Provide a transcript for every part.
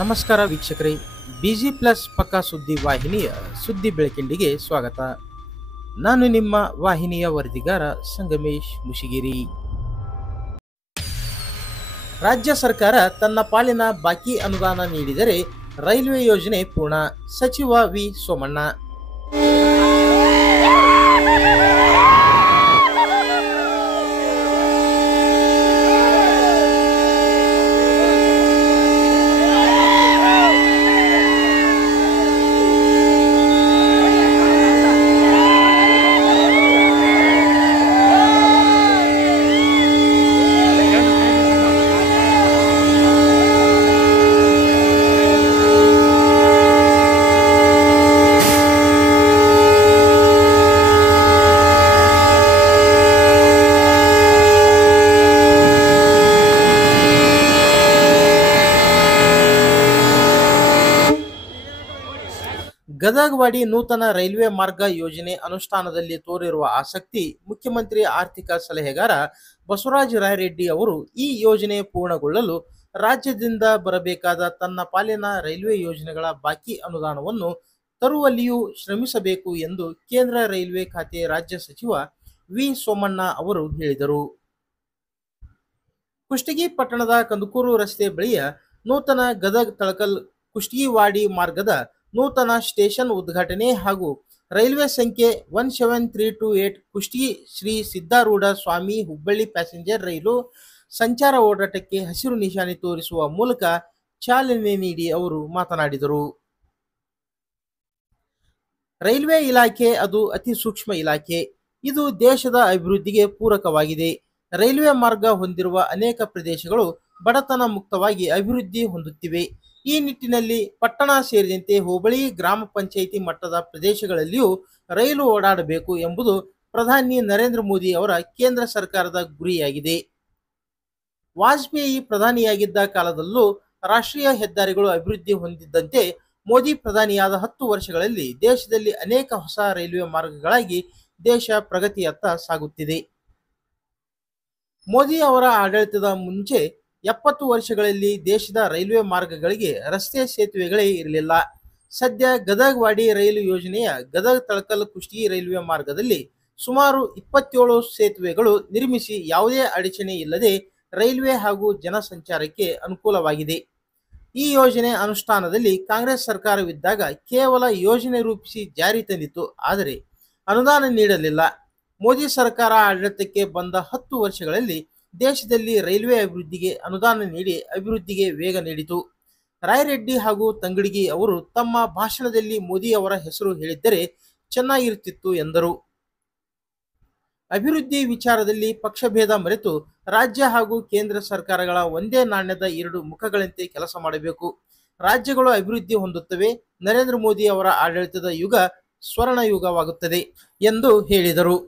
ನಮಸ್ಕಾರ ವೀಕ್ಷಕರೇ, busy plus ಪಕ್ಕಾ ಸುದ್ದಿ ವಾಹಿನಿಯ ಸುದ್ದಿ ಬೆಳಕಿಂಡಿಗೆ ಸ್ವಾಗತ. ನಾನು ನಿಮ್ಮ ವಾಹಿನಿಯ ವರದಿಗಾರ ಸಂಗಮೇಶ್ ಮುಶಿಗಿರಿ. ರಾಜ್ಯ ಸರ್ಕಾರ ತನ್ನ ಪಾಲಿನ ಬಾಕಿ ಅನುದಾನ ನೀಡಿದರೆ ರೈಲ್ವೆ ಯೋಜನೆ ಪೂರ್ಣ, ಸಚಿವ ವಿ ಸೋಮಣ್ಣ. ಗದಗವಾಡಿ ನೂತನ ರೈಲ್ವೆ ಮಾರ್ಗ ಯೋಜನೆ ಅನುಷ್ಠಾನದಲ್ಲಿ ತೋರಿರುವ ಆಸಕ್ತಿ ಮುಖ್ಯಮಂತ್ರಿ ಆರ್ಥಿಕ ಸಲಹೆಗಾರ ಬಸವರಾಜ ರಾಯರೆಡ್ಡಿ ಅವರು ಈ ಯೋಜನೆ ಪೂರ್ಣಗೊಳ್ಳಲು ರಾಜ್ಯದಿಂದ ಬರಬೇಕಾದ ತನ್ನ ಪಾಲಿನ ರೈಲ್ವೆ ಯೋಜನೆಗಳ ಬಾಕಿ ಅನುದಾನವನ್ನು ತರುವಲ್ಲಿಯೂ ಶ್ರಮಿಸಬೇಕು ಎಂದು ಕೇಂದ್ರ ರೈಲ್ವೆ ಖಾತೆ ರಾಜ್ಯ ಸಚಿವ ವಿ ಸೋಮಣ್ಣ ಅವರು ಹೇಳಿದರು. ಕುಷ್ಟಗಿ ಪಟ್ಟಣದ ಕಂದಕೂರು ರಸ್ತೆ ಬಳಿಯ ನೂತನ ಗದಗ ತಳಕಲ್ ಕುಷ್ಟಗಿವಾಡಿ ಮಾರ್ಗದ ನೂತನ ಸ್ಟೇಷನ್ ಉದ್ಘಾಟನೆ ಹಾಗೂ ರೈಲ್ವೆ ಸಂಖ್ಯೆ 17328 ಕುಷ್ಟಗಿ ಶ್ರೀ ಸಿದ್ದಾರೂಢ ಸ್ವಾಮಿ ಹುಬ್ಬಳ್ಳಿ ಪ್ಯಾಸೆಂಜರ್ ರೈಲು ಸಂಚಾರ ಓಡಾಟಕ್ಕೆ ಹಸಿರು ನಿಶಾನೆ ತೋರಿಸುವ ಮೂಲಕ ಚಾಲನೆ ನೀಡಿ ಅವರು ಮಾತನಾಡಿದರು. ರೈಲ್ವೆ ಇಲಾಖೆ ಅದು ಅತಿ ಸೂಕ್ಷ್ಮ ಇಲಾಖೆ. ಇದು ದೇಶದ ಅಭಿವೃದ್ಧಿಗೆ ಪೂರಕವಾಗಿದೆ. ರೈಲ್ವೆ ಮಾರ್ಗ ಹೊಂದಿರುವ ಅನೇಕ ಪ್ರದೇಶಗಳು ಬಡತನ ಮುಕ್ತವಾಗಿ ಅಭಿವೃದ್ಧಿ ಹೊಂದುತ್ತಿವೆ. ಈ ನಿಟ್ಟಿನಲ್ಲಿ ಪಟ್ಟಣ ಸೇರಿದಂತೆ ಹೋಬಳಿ ಗ್ರಾಮ ಪಂಚಾಯಿತಿ ಮಟ್ಟದ ಪ್ರದೇಶಗಳಲ್ಲಿಯೂ ರೈಲು ಓಡಾಡಬೇಕು ಎಂಬುದು ಪ್ರಧಾನಿ ನರೇಂದ್ರ ಮೋದಿ ಅವರ ಕೇಂದ್ರ ಸರ್ಕಾರದ ಗುರಿಯಾಗಿದೆ. ವಾಜಪೇಯಿ ಪ್ರಧಾನಿಯಾಗಿದ್ದ ಕಾಲದಲ್ಲೂ ರಾಷ್ಟ್ರೀಯ ಹೆದ್ದಾರಿಗಳು ಅಭಿವೃದ್ಧಿ ಹೊಂದಿದ್ದಂತೆ ಮೋದಿ ಪ್ರಧಾನಿಯಾದ 10 ವರ್ಷಗಳಲ್ಲಿ ದೇಶದಲ್ಲಿ ಅನೇಕ ಹೊಸ ರೈಲ್ವೆ ಮಾರ್ಗಗಳಾಗಿ ದೇಶ ಪ್ರಗತಿಯತ್ತ ಸಾಗುತ್ತಿದೆ. ಮೋದಿ ಅವರ ಆಡಳಿತದ ಮುಂಚೆ 70 ವರ್ಷಗಳಲ್ಲಿ ದೇಶದ ರೈಲ್ವೆ ಮಾರ್ಗಗಳಿಗೆ ರಸ್ತೆ ಸೇತುವೆಗಳೇ ಇರಲಿಲ್ಲ. ಸದ್ಯ ಗದಗವಾಡಿ ರೈಲು ಯೋಜನೆಯ ಗದಗ ತಳಕಲ್ ಕುಷ್ಟಗಿ ರೈಲ್ವೆ ಮಾರ್ಗದಲ್ಲಿ ಸುಮಾರು 27 ಸೇತುವೆಗಳು ನಿರ್ಮಿಸಿ ಯಾವುದೇ ಅಡಚಣೆ ಇಲ್ಲದೆ ರೈಲ್ವೆ ಹಾಗೂ ಜನಸಂಚಾರಕ್ಕೆ ಅನುಕೂಲವಾಗಿದೆ. ಈ ಯೋಜನೆ ಅನುಷ್ಠಾನದಲ್ಲಿ ಕಾಂಗ್ರೆಸ್ ಸರ್ಕಾರವಿದ್ದಾಗ ಕೇವಲ ಯೋಜನೆ ರೂಪಿಸಿ ಜಾರಿ ತಂದಿತು, ಆದರೆ ಅನುದಾನ ನೀಡಲಿಲ್ಲ. ಮೋದಿ ಸರ್ಕಾರ ಆಡಳಿತಕ್ಕೆ ಬಂದ 10 ವರ್ಷಗಳಲ್ಲಿ ದೇಶದಲ್ಲಿ ರೈಲ್ವೆ ಅಭಿವೃದ್ಧಿಗೆ ಅನುದಾನ ನೀಡಿ ಅಭಿವೃದ್ಧಿಗೆ ವೇಗ ನೀಡಿತು. ರಾಯರೆಡ್ಡಿ ಹಾಗೂ ತಂಗಡಗಿ ಅವರು ತಮ್ಮ ಭಾಷಣದಲ್ಲಿ ಮೋದಿ ಅವರ ಹೆಸರು ಹೇಳಿದ್ದರೆ ಚೆನ್ನಾಗಿರುತ್ತಿತ್ತು ಎಂದರು. ಅಭಿವೃದ್ಧಿ ವಿಚಾರದಲ್ಲಿ ಪಕ್ಷಭೇದ ಮರೆತು ರಾಜ್ಯ ಹಾಗೂ ಕೇಂದ್ರ ಸರ್ಕಾರಗಳ ಒಂದೇ ನಾಣ್ಯದ 2 ಮುಖಗಳಂತೆ ಕೆಲಸ ಮಾಡಬೇಕು. ರಾಜ್ಯಗಳು ಅಭಿವೃದ್ಧಿ ಹೊಂದುತ್ತವೆ. ನರೇಂದ್ರ ಮೋದಿ ಅವರ ಆಡಳಿತದ ಯುಗ ಸ್ವರ್ಣ ಯುಗವಾಗುತ್ತದೆ ಎಂದು ಹೇಳಿದರು.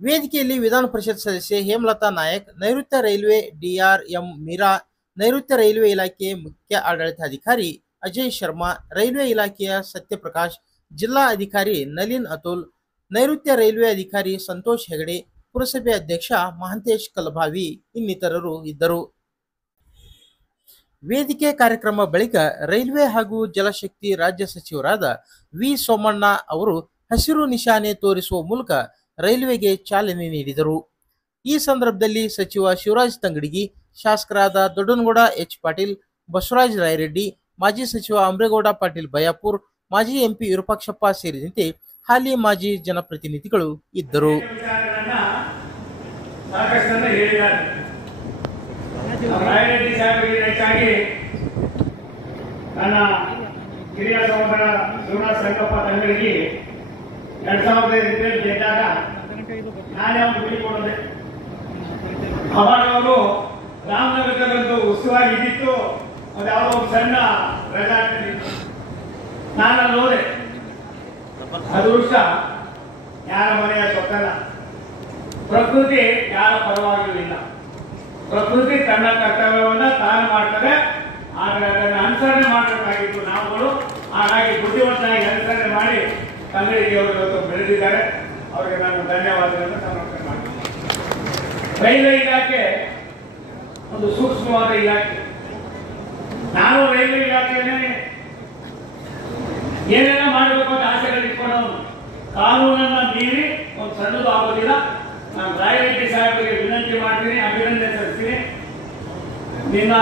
ವೇದಿಕೆಯಲ್ಲಿ ವಿಧಾನ ಪರಿಷತ್ ಸದಸ್ಯೆ ಹೇಮಲತಾ ನಾಯಕ್, ನೈಋತ್ಯ ರೈಲ್ವೆ ಡಿಆರ್ಎಂ ಮೀರಾ, ನೈಋತ್ಯ ರೈಲ್ವೆ ಇಲಾಖೆ ಮುಖ್ಯ ಆಡಳಿತಾಧಿಕಾರಿ ಅಜಯ್ ಶರ್ಮಾ, ರೈಲ್ವೆ ಇಲಾಖೆಯ ಸತ್ಯಪ್ರಕಾಶ್, ಜಿಲ್ಲಾ ಅಧಿಕಾರಿ ನಲಿನ್ ಅತುಲ್, ನೈಋತ್ಯ ರೈಲ್ವೆ ಅಧಿಕಾರಿ ಸಂತೋಷ್ ಹೆಗಡೆ, ಪುರಸಭೆ ಅಧ್ಯಕ್ಷ ಮಹಾಂತೇಶ್ ಕಲಭಾವಿ ಇನ್ನಿತರರು ಇದ್ದರು. ವೇದಿಕೆ ಕಾರ್ಯಕ್ರಮ ಬಳಿಕ ರೈಲ್ವೆ ಹಾಗೂ ಜಲಶಕ್ತಿ ರಾಜ್ಯ ಸಚಿವರಾದ ವಿ ಸೋಮಣ್ಣ ಅವರು ಹಸಿರು ನಿಶಾನೆ ತೋರಿಸುವ ಮೂಲಕ ರೈಲ್ವೆಗೆ ಚಾಲನೆ ನೀಡಿದರು. ಈ ಸಂದರ್ಭದಲ್ಲಿ ಸಚಿವ ಶಿವರಾಜ್ ತಂಗಡಗಿ, ಶಾಸಕರಾದ ದೊಡ್ಡನಗೌಡ ಎಚ್ ಪಾಟೀಲ್, ಬಸವರಾಜ ರಾಯರೆಡ್ಡಿ, ಮಾಜಿ ಸಚಿವ ಅಮರೇಗೌಡ ಪಾಟೀಲ್ ಬಯಾಪುರ್, ಮಾಜಿ ಎಂಪಿ ವಿರೂಪಾಕ್ಷಪ್ಪ ಸೇರಿದಂತೆ ಹಾಲಿ ಮಾಜಿ ಜನಪ್ರತಿನಿಧಿಗಳು ಇದ್ದರು. ನನ್ನ ಹಿರಿಯ ಸಹೋದರ ಶಿವರಾಜ್ ಸಂಗಪ್ಪ ತಂಗಡಗಿ 2005 ಗೆದ್ದಾಗ ನಾನೇ ಅವ್ರು ಬಿಡಿಕೊಡೋದೆ. ಅವಾಗ ಅವರು ರಾಮನಗರದಲ್ಲೊಂದು ಉತ್ಸವಾಗಿ ಇದ್ದಿತ್ತು. ಅದು ಯಾವುದೋ ಒಂದು ಸಣ್ಣ ರೆಸಾರ್ಟ್ ನಾನಲ್ಲಿ ಹೋದೆ. ಅದೃಷ್ಟ ಯಾರ ಮನೆಯ ಸೊಕ್ಕಲ್ಲ. ಪ್ರಕೃತಿ ಯಾರ ಪರವಾಗಿರಲಿಲ್ಲ. ಪ್ರಕೃತಿ ತನ್ನ ಕರ್ತವ್ಯವನ್ನ ತಾನು ಮಾಡ್ತದೆ. ಆದರೆ ಅದನ್ನು ಅನುಸರಣೆ ಮಾಡಬೇಕಾಗಿತ್ತು ನಾವುಗಳು. ಹಾಗಾಗಿ ಬುದ್ಧಿವಂತನಾಗಿ ಅನುಸರಣೆ ಮಾಡಿ ತಂಗಡಿಗೆ ಅವರು ಇವತ್ತು ಬೆಳೆದಿದ್ದಾರೆ. ಅವರಿಗೆ ನಾನು ಧನ್ಯವಾದಗಳನ್ನು ಸಮರ್ಪಣೆ ಮಾಡ್ತೀನಿ. ರೈಲ್ವೆ ಇಲಾಖೆ ಒಂದು ಸೂಕ್ಷ್ಮವಾದ ಇಲಾಖೆ. ನಾನು ರೈಲ್ವೆ ಇಲಾಖೆಯಲ್ಲಿ ಏನೆಲ್ಲ ಮಾಡಬೇಕು ಅಂತ ಆಸೆಗಳು ಇಟ್ಕೊಂಡು ಕಾನೂನನ್ನ ಮೀರಿ ಒಂದು ಸಣ್ಣದು ಆಗೋದಿಲ್ಲ. ನಾನು ರಾಯರೆಡ್ಡಿ ಸಾಹೇಬರಿಗೆ ವಿನಂತಿ ಮಾಡ್ತೀನಿ, ಅಭಿನಂದನೆ ಸಲ್ಲಿಸ್ತೀನಿ. ನಿನ್ನ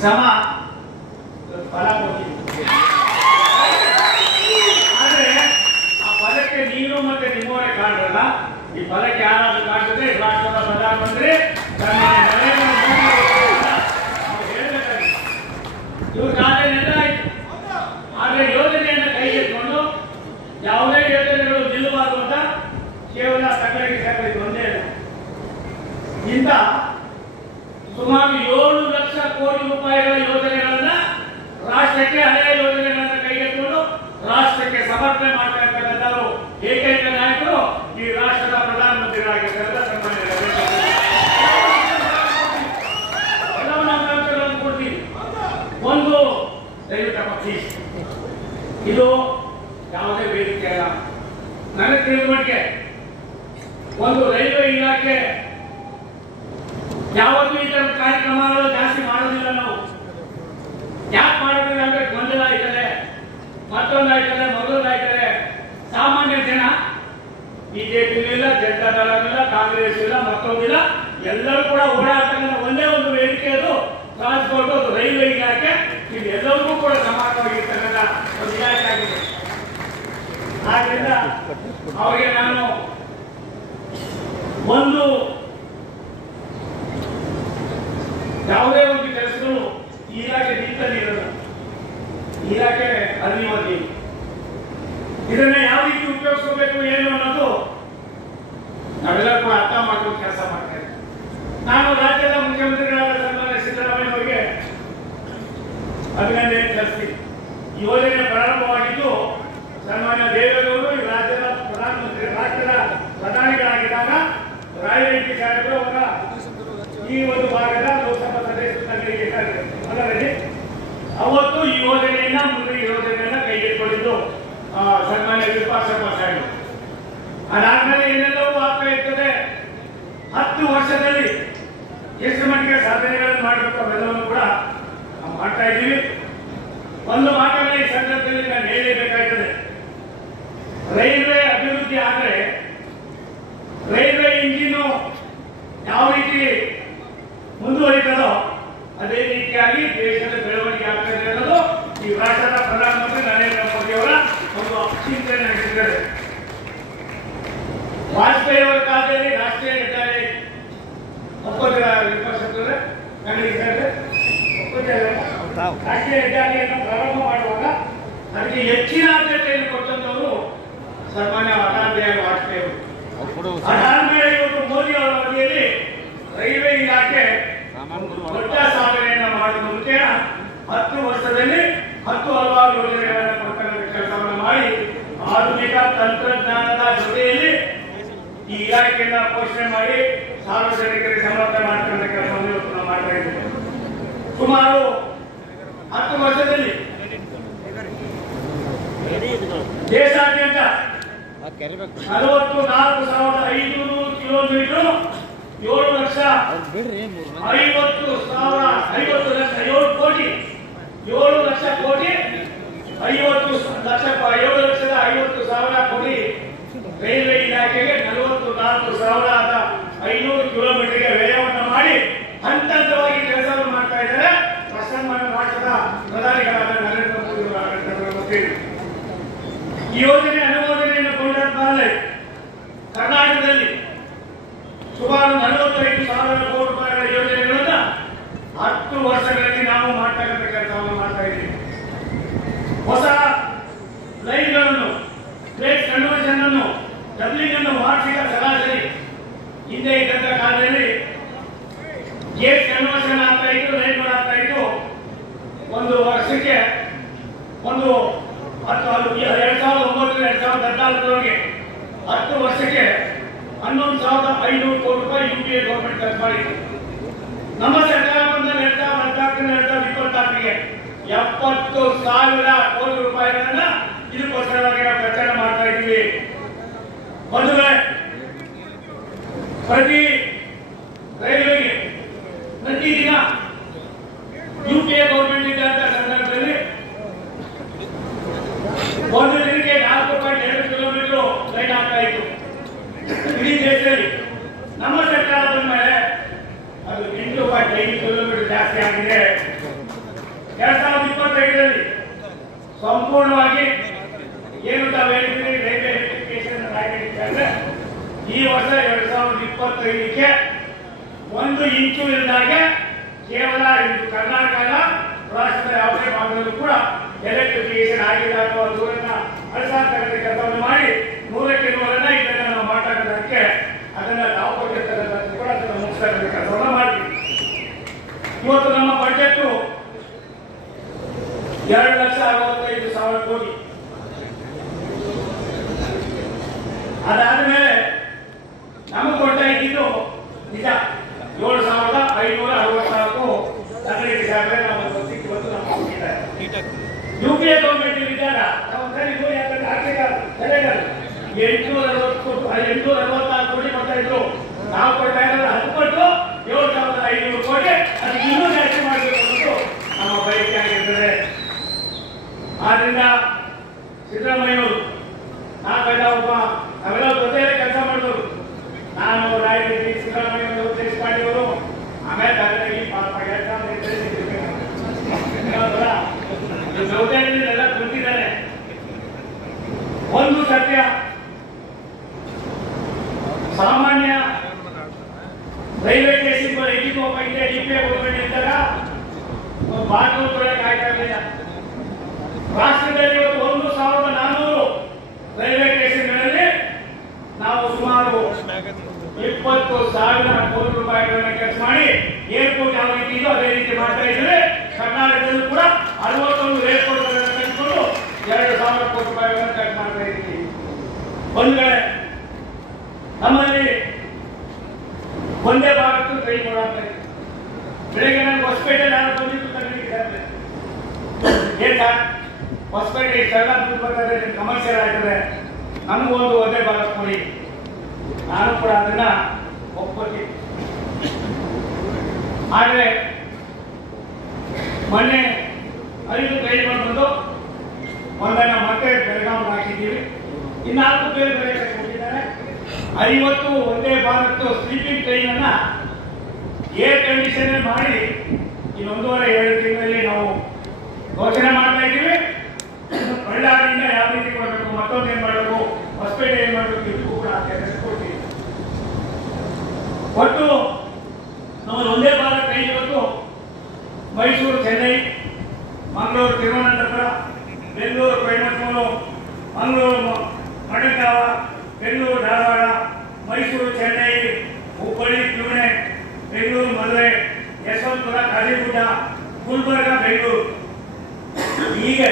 ಶ್ರಮ ಫಲ ಕೊಡ್ತೀನಿ. ಆದ್ರೆ ಆ ಫಲಕ್ಕೆ ನೀನು ಮತ್ತೆ ನಿಮ್ಮವರೇ ಕಾಣ್ರಲ್ಲ, ಈ ಫಲಕ್ಕೆ ಯಾರಾದ್ರೂ ಕಾಣ್ತದೆ ರಾಷ್ಟ್ರದ ಪ್ರಧಾನಮಂತ್ರಿ ನರೇಂದ್ರ ಮೋದಿ ಹೇಳ್ಬೇಕಾಗಿತ್ತು. ಇವ್ರ ಖಾತೆನೆಲ್ಲ ಆಯ್ತು. ಆದ್ರೆ ಯೋಜನೆಯನ್ನು ಕೈಗೆತ್ತಿಕೊಂಡು ಯಾವುದೇ ಯೋಜನೆಗಳು ನಿಲ್ಲಬಾರದು ಅಂತ ಕೇವಲ ಸಂಘಟನೆ ಸೇರಿದ್ದು ಒಂದೇ ಇಲ್ಲ. ಇಂಥ ಸುಮಾರು 7 ಲಕ್ಷ ಕೋಟಿ ರೂಪಾಯಿಗಳ ಯೋಜನೆಗಳನ್ನ ರಾಷ್ಟ್ರಕ್ಕೆ, ಹಳೆಯ ಯೋಜನೆಗಳನ್ನ ಕೈಗೆತ್ತಿಕೊಂಡು ರಾಷ್ಟ್ರಕ್ಕೆ ಸಮರ್ಪಣೆ ಮಾಡ್ತಾ ಇರ್ತಕ್ಕಂಥವರು ಏಕೈಕ ನಾಯಕರು ಈ ರಾಷ್ಟ್ರದ ಪ್ರಧಾನಮಂತ್ರಿಗಳಾಗಿರ್ತಕ್ಕಂಥ ಸನ್ಮಾನ್ಯ ಎಲ್ಲವನ್ನ ಅಂಶಗಳನ್ನು ಕೊಡ್ತೀವಿ. ಒಂದು ದಯವಿಟ್ಟು ಪ್ಲೀಸ್, ಇದು ಯಾವುದೇ ವೇದಿಕೆ ಅಲ್ಲ. ನನಗೆ ತಿಳಿದ ಮಟ್ಟಿಗೆ ಒಂದು ರೈಲ್ವೆ ಇಲಾಖೆ ಯಾವತ್ತೂ ಈ ತರ ಕಾರ್ಯಕ್ರಮಗಳು ಜಾಸ್ತಿ ಮಾಡೋದಿಲ್ಲ. ನಾವು ಯಾಕೆ ಮಾಡೋದಿಲ್ಲ ಅಂದ್ರೆ ಗೊಂದಲ ಆಯ್ತದೆ, ಮತ್ತೊಂದಾಯ್ತದೆ, ಮೊದಲೊಂದಾಯ್ತದೆ. ಸಾಮಾನ್ಯ ಜನ ಬಿಜೆಪಿ ಇಲ್ಲ, ಜನತಾ ದಳ ಇಲ್ಲ, ಕಾಂಗ್ರೆಸ್ ಇಲ್ಲ, ಮತ್ತೊಂದಿಲ್ಲ, ಎಲ್ಲರೂ ಕೂಡ ಓಡಾಡ್ತಕ್ಕಂಥ ಒಂದೇ ಒಂದು ವೇದಿಕೆ ಅದು ಟ್ರಾನ್ಸ್ಪೋರ್ಟ್, ಅದು ರೈಲ್ವೆ ಇಲಾಖೆ. ಇದು ಎಲ್ಲರಿಗೂ ಕೂಡ ಸಮಾನವಾಗಿರ್ತಕ್ಕಂಥ ಒಂದು ಇಲಾಖೆ ಆಗಿದೆ. ಆದ್ರಿಂದ ಅವರಿಗೆ ನಾನು ಒಂದು ಯಾವುದೇ ಒಂದು ಕೆಲಸಗಳು ಈ ಇಲಾಖೆ ನಿಂತಲ್ಲಿರೋದು, ಇಲಾಖೆ ಅನಿವಾರ್ಯ. ಇದನ್ನ ಯಾವ ರೀತಿ ಉಪಯೋಗಿಸಬೇಕು ಏನು ಅನ್ನೋದು ನಾವೆಲ್ಲರೂ ಕೂಡ ಅರ್ಥ ಮಾಡ್ಕೊಂಡು ಕೆಲಸ ಮಾಡ್ತಾ ಇದ್ದೀವಿ. ನಾನು ರಾಜ್ಯದ ಮುಖ್ಯಮಂತ್ರಿಗಳಾದ ಸನ್ಮಾನ್ಯ ಸಿದ್ದರಾಮಯ್ಯ ಅವರಿಗೆ ಅಭಿನಂದನೆ ಸಲ್ಲಿಸ್ತೀನಿ. ಈ ಯೋಜನೆ ಪ್ರಾರಂಭವಾಗಿದ್ದು ಸನ್ಮಾನ್ಯ ದೇವೇಗೌಡರು ಈ ರಾಜ್ಯದ ಪ್ರಧಾನಮಂತ್ರಿ, ರಾಷ್ಟ್ರದ ಪ್ರಧಾನಿಗಳಾಗಿದ್ದಾಗ ರಾಯರೆಡ್ಡಿ ಸಾಹೇಬರು ಅವರ ಈ ಒಂದು ಭಾಗದ ಲೋಕಸಭಾ ಸದಸ್ಯರಿಗೆ ಅದರಲ್ಲಿ ಅವತ್ತು ಈ ಯೋಜನೆಯನ್ನ, ಮುಂದೆ ಈ ಯೋಜನೆಯನ್ನ ಕೈಗೆತ್ತಿಕೊಂಡಿದ್ದು ಸನ್ಮಾನ್ಯ ವಿರೂಪಾಕ್ಷಪ್ಪ ಸಾಹೇಬರು. ಅದಾದ್ಮೇಲೆ ಏನೆಲ್ಲವೂ ಆಗ್ತಾ ಇರ್ತದೆ. 10 ವರ್ಷದಲ್ಲಿ ಎಷ್ಟು ಮಟ್ಟಿಗೆ ಸಾಧನೆಗಳನ್ನು ಮಾಡಬೇಕು ಅವೆಲ್ಲವನ್ನು ಕೂಡ ನಾವು ಮಾಡ್ತಾ ಇದ್ದೀವಿ. ಒಂದು ಮಾತನ್ನ ಈ ಸಂದರ್ಭದಲ್ಲಿ ನಾನು ಹೇಳಲೇಬೇಕಾಗ್ತದೆ. ರೈಲ್ವೆ ಅಭಿವೃದ್ಧಿ ಆದರೆ ರೈಲ್ವೆ ಇಂಜಿನ್ ಯಾವ ರೀತಿ ಮುಂದುವರಿತದೋ ಅದೇ ರೀತಿಯಾಗಿ ದೇಶದ ಬೆಳವಣಿಗೆ ಆಗ್ತದೆ ಅನ್ನೋದು ಈ ರಾಷ್ಟ್ರದ ಪ್ರಧಾನಮಂತ್ರಿ ನರೇಂದ್ರ ಮೋದಿ ಅವರ ಒಂದು ಚಿಂತನೆ ನಡೆಸಿದ್ದಾರೆ. ವಾಜಪೇಯಿ ಅವರ ಕಾಲದಲ್ಲಿ ರಾಷ್ಟ್ರೀಯ ಹೆದ್ದಾರಿ ರಾಷ್ಟ್ರೀಯ ಹೆದ್ದಾರಿಯನ್ನು ಪ್ರಾರಂಭ ಮಾಡುವಾಗ ಅದಕ್ಕೆ ಹೆಚ್ಚಿನ ಆದ್ಯತೆಯನ್ನು ಕೊಟ್ಟಂತವರು ಸನ್ಮಾನ್ಯ ಅಟಲ್ ಬಿಹಾರಿ ವಾಜಪೇಯಿ ಅವರು. ಅದಾದ್ಮೇಲೆ ಇವತ್ತು ಮೋದಿ ಅವರ ಅವಧಿಯಲ್ಲಿ ರೈಲ್ವೆ ಇಲಾಖೆ ದೊಡ್ಡ ಸಾಧನೆಯನ್ನು ಮಾಡುವ ಮುಖೇನ 10 ವರ್ಷದಲ್ಲಿ 10 ಹಲವಾರು ಯೋಜನೆಗಳನ್ನು ಕೊಡ್ತಕ್ಕಂಥ ಕೆಲಸವನ್ನು ಮಾಡಿ ಆಧುನಿಕ ತಂತ್ರಜ್ಞಾನದ ಜೊತೆಯಲ್ಲಿ ಈ ಇಲಾಖೆಯನ್ನ ಪೋಷಣೆ ಮಾಡಿ ಸಾರ್ವಜನಿಕರಿಗೆ ಸಮರ್ಥನೆ ಮಾಡ್ತಕ್ಕಂಥ ಕೆಲಸವನ್ನು ಇವತ್ತು ನಾವು ಮಾಡ್ತಾ ಇದ್ದೇವೆ. ಸುಮಾರು 10 ವರ್ಷದಲ್ಲಿ ದೇಶಾದ್ಯಂತ 44,500 ಕಿಲೋಮೀಟರ್ 7 ಕೋಟಿ 7,50,000 ಕೋಟಿ ರೈಲ್ವೆ ಇಲಾಖೆಗೆ 44,500 ಕಿಲೋಮೀಟರ್ಗೆ ವ್ಯಯವನ್ನು ಮಾಡಿ ಹಂತ ಹಂತವಾಗಿ ಕೆಲಸವನ್ನು ಮಾಡ್ತಾ ಇದ್ದಾರೆ. ಸನ್ಮಾನ್ಯ ರಾಷ್ಟ್ರದ ಪ್ರಧಾನಿಗಳಾದ ನರೇಂದ್ರ ಮೋದಿ ಅವರ ಈ ಯೋಜನೆ ಅನುಮೋದನೆಯನ್ನು ಕೊಂಡಾದ್ಮೇಲೆ ಕರ್ನಾಟಕದಲ್ಲಿ ಸುಮಾರು 45,000 ಕೋಟಿ ರೂಪಾಯಿಗಳ ಯೋಜನೆಗಳನ್ನ 10 ವರ್ಷಗಳಲ್ಲಿ ನಾವು ಮಾಡ್ತಕ್ಕಂಥ ಕೆಲಸವನ್ನು ಮಾಡ್ತಾ ಇದ್ದೀವಿ. ಹೊಸ ಲೈನ್ಗಳನ್ನು, ಪ್ಲೇಸ್ ಕನ್ವರ್ಷನ್ ಅನ್ನು, ಡಬ್ಲಿಂಗ್ ಅನ್ನು ವಾರ್ಷಿಕ ಸರಾಸರಿ ಹಿಂದೆ ಇದ್ದಂತ ಕಾಲದಲ್ಲಿ ಗೇಟ್ ಕನ್ವರ್ಷನ್ ಆಗ್ತಾ ಇತ್ತು, ಲೈನ್ಗಳು ಆಗ್ತಾ ಇತ್ತು. ಒಂದು ವರ್ಷಕ್ಕೆ ಒಂದು 2009-2014 10 ವರ್ಷಕ್ಕೆ 11,500 ಕೋಟಿ ರೂಪಾಯಿ ಯುಪಿಎ ಗೌರ್ಮೆಂಟ್ ಖರ್ಚು ಮಾಡಿತ್ತು. ನಮ್ಮ ಸರ್ಕಾರ ಬಂದ 2014-2024ಗೆ 70,000 ಕೋಟಿ ರೂಪಾಯಿಗಳನ್ನ ಇದಕ್ಕೋಸ್ಕರವಾಗಿ ನಾವು ಪ್ರಚಾರ ಮಾಡ್ತಾ ಇದ್ದೀವಿ. ಬಂಧುಗಳೇ, ಪ್ರತಿ ರೈಲ್ವೆಗೆ ಪ್ರತಿದಿನ ಯುಪಿಎ ಗೌರ್ಮೆಂಟ್ ಇದ್ದಂತ ಸಂದರ್ಭದಲ್ಲಿ ಒಂದು ದಿನಕ್ಕೆ 4.2 ಕಿಲೋಮೀಟರ್ ಲೈನ್ ಆಗ್ತಾ ಇತ್ತು ಇಡೀ ದೇಶದಲ್ಲಿ. ನಮ್ಮ ಸರ್ಕಾರ ಬಂದ ಮೇಲೆ ಅದು 8.5 ಕಿಲೋಮೀಟರ್ ಜಾಸ್ತಿ ಆಗಿದೆ. 2025ರಲ್ಲಿ ಸಂಪೂರ್ಣವಾಗಿ ಏನು ತಾವು ಹೇಳಿದ್ರಿ ರೈಲ್ವೆ ಎಲೆಕ್ಟ್ರಿಫಿಕೇಶನ್ ಆಗಿದ್ರೆ ಈ ವರ್ಷ 2025ಕ್ಕೆ 1 ಇಂಚು ಇಲ್ಲದಾಗೆ ಕೇವಲ ಇದು ಕರ್ನಾಟಕ ರಾಷ್ಟ್ರದ ಯಾವುದೇ ಭಾಗದಲ್ಲೂ ಕೂಡ ಎಲೆಕ್ಟ್ರಿಫಿಕೇಶನ್ ಆಗಿಲ್ಲ ಅನ್ನೋ ದೂರನ್ನ ಅಳಸಾಡ್ತಕ್ಕಂಥ ಕೆಲಸವನ್ನು ಮಾಡಿ 100ಕ್ಕೆ 100 ಇದನ್ನ ನಾವು ಮಾತಾಡೋದಕ್ಕೆ ಅದನ್ನ ನಾವು ಕೊಟ್ಟಿರ್ತಕ್ಕಂಥ ಕೂಡ ಅದನ್ನು ಮುಗಿಸ್ತಕ್ಕಂಥ ಕೆಲಸವನ್ನು ಮಾಡ್ತೀವಿ. ಇವತ್ತು ನಮ್ಮ ಬಜೆಟ್ 2,65,000 ಕೋಟಿ. ಅದಾದ್ಮೇಲೆ ನಮಗೆ ಕೊಡ್ತಾ ಇದ್ದಿದ್ದು ನಿಜ 7,564 ನಗರಿಗೆ ಸಾಗರ ನಾವು ಇವತ್ತು ನಮಗೆ ಕೊಟ್ಟಿದ್ದಾರೆ. ಯುಪಿಎ ಗೌರ್ಮೆಂಟ್ ಇದ್ದಾಗ ನಾವು ಆರ್ಥಿಕ ಸಲಹೆಗಳು 864 ಕೋಟಿ ಕೊಡ್ತಾ ಇದ್ರು. ನಾವು ಕೊಡ್ತಾ ಇರೋದು 10 ಪಟ್ಟು 7,500 ಕೋಟಿ. ಅದು ಇನ್ನೂ ಜಾಸ್ತಿ ಮಾಡಬೇಕು ಅನ್ನೋದು ನಮ್ಮ ಬಯಕೆ ಆಗಿರ್ತದೆ. ಆದ್ರಿಂದ ಸಿದ್ದರಾಮಯ್ಯವರು ನಾವೆಲ್ಲ ನಾವೆಲ್ಲ ಜೊತೆಯಲ್ಲೇ ಕೆಲಸ ಮಾಡಿದವರು. ನಾನು ರಾಯರೆಡ್ಡಿ ಸಿದ್ದರಾಮಯ್ಯವರು ಉದ್ದೇಶ ಮಾಡಿದವರು. ಆಮೇಲೆ ಜವಾಬ್ದಾರಿಯಲ್ಲೆಲ್ಲ ಕುಳಿತಿದ್ದಾರೆ. ಒಂದು ಸತ್ಯ, ಸಾಮಾನ್ಯ ರೈಲ್ವೆ ಸ್ಟೇಷನ್ ಡಿಪಿಎ ಗೌರ್ಮೆಂಟ್ ಇದ್ದಾಗ ಬಾಗಿಲು ಕಾಯ್ತಾ ಇರಲಿಲ್ಲ. ರಾಷ್ಟ್ರದಲ್ಲಿ ಇವತ್ತು 1,400 ರೈಲ್ವೆ ಸ್ಟೇಷನ್ಗಳಲ್ಲಿ ನಾವು ಸುಮಾರು 20,000 ಕೋಟಿ ರೂಪಾಯಿಗಳನ್ನು ಖರ್ಚು ಮಾಡಿ ಏರ್ಪೋರ್ಟ್ ಯಾವ ರೀತಿ ಇದೋ ಅದೇ ರೀತಿ ಮಾಡ್ತಾ ಇದ್ರೆ ಕರ್ನಾಟಕದಲ್ಲೂ ಕೂಡ 61 ಏರ್ಪೋರ್ಟ್ಗಳನ್ನು ಕಟ್ಟಿಕೊಂಡು 2,000 ಕೋಟಿ ರೂಪಾಯಿಗಳನ್ನು ಖರ್ಚು ಮಾಡ್ತಾ ಇದ್ದೀವಿ. ಒಂದು ಕಡೆ ನಮ್ಮಲ್ಲಿ ಒಂದೇ ಭಾರತ ಟ್ರೈನ್ ಮಾಡಾಗ್ತಾ ಇದೆ. ಬೆಳಗ್ಗೆ ನಾನು ಹೊಸಪೇಟೆ ನಾನು ಬಂದಿದ್ದು ಕನ್ನಡಿಗೆ ಏನ್ ಹೊಸಪೇಟೆ ಇಷ್ಟೆಲ್ಲ ದುಡ್ಡು ಬರ್ತದೆ, ಕಮರ್ಷಿಯಲ್ ಆಗ್ತದೆ, ನಮಗೂ ಒಂದು ಒಂದೇ ಭಾರತ ಕೊಡಿ. ನಾನು ಕೂಡ ಅದನ್ನ ಒಪ್ಕೋತೀನಿ. ಆದ್ರೆ ಮೊನ್ನೆ 5 ಟ್ರೈನ್ ಬಂದು ಒಂದನ್ನ ಮತ್ತೆ ಬೆಳಗಾವಿ ಹಾಕಿದ್ದೀವಿ. 4 ಬೇರೆ ಬೇರೆ ಕೊಟ್ಟಿದ್ದಾರೆ. 50 ಒಂದೇ ಭಾರತ್ ಸ್ಲೀಪಿಂಗ್ ಟ್ರೈನ್ ಅನ್ನ ಏರ್ ಕಂಡೀಷನ್ ಮಾಡಿ ಇನ್ನೊಂದೂವರೆ 2 ತಿಂಗಳಲ್ಲಿ ನಾವು ಘೋಷಣೆ ಮಾಡ್ತಾ ಇದ್ದೀವಿ. ಬಳ್ಳಾರಿಯಿಂದ ಯಾವ ರೀತಿ ಮಾಡಬೇಕು, ಮತ್ತೊಂದು ಏನ್ ಮಾಡಬೇಕು, ಹೊಸಪೇಟೆ ಏನ್ ಮಾಡಬೇಕು, ಇದಕ್ಕೂ ಕೂಡ ಕೊಡ್ತೀವಿ. ಒಟ್ಟು ನಮ್ಮ ಒಂದೇ ಭಾರತ್ ಟ್ರೈನ್ ಇವತ್ತು ಮೈಸೂರು ಚೆನ್ನೈ, ಮಂಗಳೂರು ತಿರುವನಂತಪುರ, ಬೆಂಗಳೂರು ಕೊಯಮತ್ತೂರು, ಮಂಗಳೂರು ಮಡಗಾವ, ಬೆಂಗಳೂರು ಧಾರವಾಡ, ಮೈಸೂರು ಚೆನ್ನೈ, ಹುಬ್ಬಳ್ಳಿ ಪುಣೆ, ಬೆಂಗಳೂರು ಮದುವೆ, ಯಶವಂತಪುರ ಕಾಜಿಗುಡ್ಡ, ಗುಲ್ಬರ್ಗ ಬೆಂಗಳೂರು, ಹೀಗೆ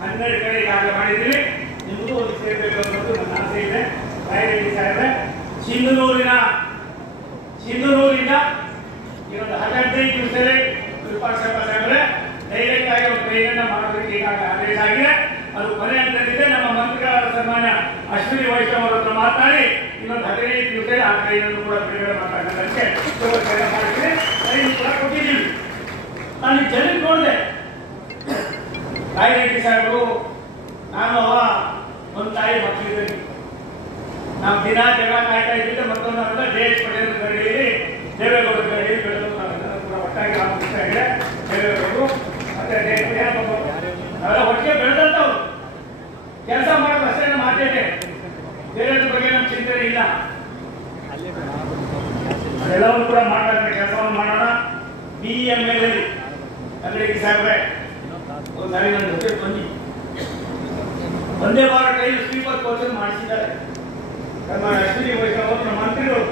12 ಕಡೆ ಈಗಾಗಲೇ ಮಾಡಿದ್ದೀವಿ. ನಿಮಗೂ ಒಂದು ಸೇರಬೇಕು ಅನ್ನೋದು ನನ್ನ ಆಸೆ ಇದೆ. ರಾಯರೆಡ್ಡಿ ಸಾಹೇಬ್ರೆ, ಸಿಂಧನೂರಿಂದ ಇನ್ನೊಂದು 15 ದಿವಸದಲ್ಲಿ ವಿರೂಪಾಕ್ಷಪ್ಪ ಸಾಹೇಬ್ರೆ ಡೈರೆಕ್ಟ್ ಆಗಿ ಒಂದು ಟ್ರೈನ್ ಮಾಡೋದಕ್ಕೆ ಈಗಾಗಲೇ ಆದೇಶ ಆಗಿದೆ. ಅದು ಕೊನೆ ಹಂತದಲ್ಲಿದೆ. ನಮ್ಮ ಮಂತ್ರಿಗಳಾದ ಸನ್ಮಾನ್ಯ ಅಶ್ವಿನಿ ವೈಷ್ಣವ್ ಅವರ ಹತ್ರ ಮಾತಾಡಿ ಇನ್ನೊಂದು 15 ದಿವಸದಲ್ಲಿ ಆ ಟ್ರೈನ್ ಅನ್ನು ಕೂಡ ಬಿಡುಗಡೆ ಮಾತಾಡೋದಕ್ಕೆ ಮಾಡಿದ್ರೆ ಟ್ರೈನ್ ಕೂಡ ಕೊಟ್ಟಿದ್ದೀವಿ. ನಾನು ಜನಕ್ಕೆ ನೋಡಿದೆ, ರಾಯರೆಡ್ಡಿ ಸಾಹೇಬರು, ನಾನು ಒಂದು ತಾಯಿ ಮಕ್ಕಳಿದ್ದೀನಿ. ನಾವು ದಿನ ಜಗಳ ಕಾಯ್ತಾ ಇದ್ದಿದ್ದೆ ಮತ್ತೊಂದು ಜಯೇಶ್ ಪಟೇಲ್ ಗಡಿಯಲ್ಲಿ ದೇವೇಗೌಡರ ಗಡಿಯಲ್ಲಿ ಬೆಳೆದು ಕೂಡ ಒಟ್ಟಾಗಿ ಆಗ್ತಾ ಇದೆ. ದೇವೇಗೌಡರು ಮತ್ತೆ ನಾವೆಲ್ಲ ಒಟ್ಟಿಗೆ ಬೆಳೆದಂತವ್ರು ಕೆಲಸ ಮಾಡೋದು ಅಷ್ಟೇ ನಮ್ಮ ಆದ್ಯತೆ. ಬೇರೆದ್ರ ಬಗ್ಗೆ ನಮ್ಮ ಚಿಂತನೆ ಇಲ್ಲ. ಅದೆಲ್ಲವನ್ನು ಕೂಡ ಮಾಡಬೇಕು, ಕೆಲಸವನ್ನು ಮಾಡೋಣ. BMA ರಾಯರೆಡ್ಡಿ ಸಾಹೇಬ್ರೆ ಒಂದ್ಸಾರಿ ನನ್ನ ಜೊತೆ ಬನ್ನಿ. ಒಂದೇ ಭಾರತ್ ಟ್ರೈನ್ ಸ್ಲೀಪರ್ ಕೋಚ್ ಮಾಡಿಸಿದ್ದಾರೆ. ಅಶ್ವಿನಿ ವೈಷ್ಣವ್ ನಮ್ಮ ಮಂತ್ರಿಗಳು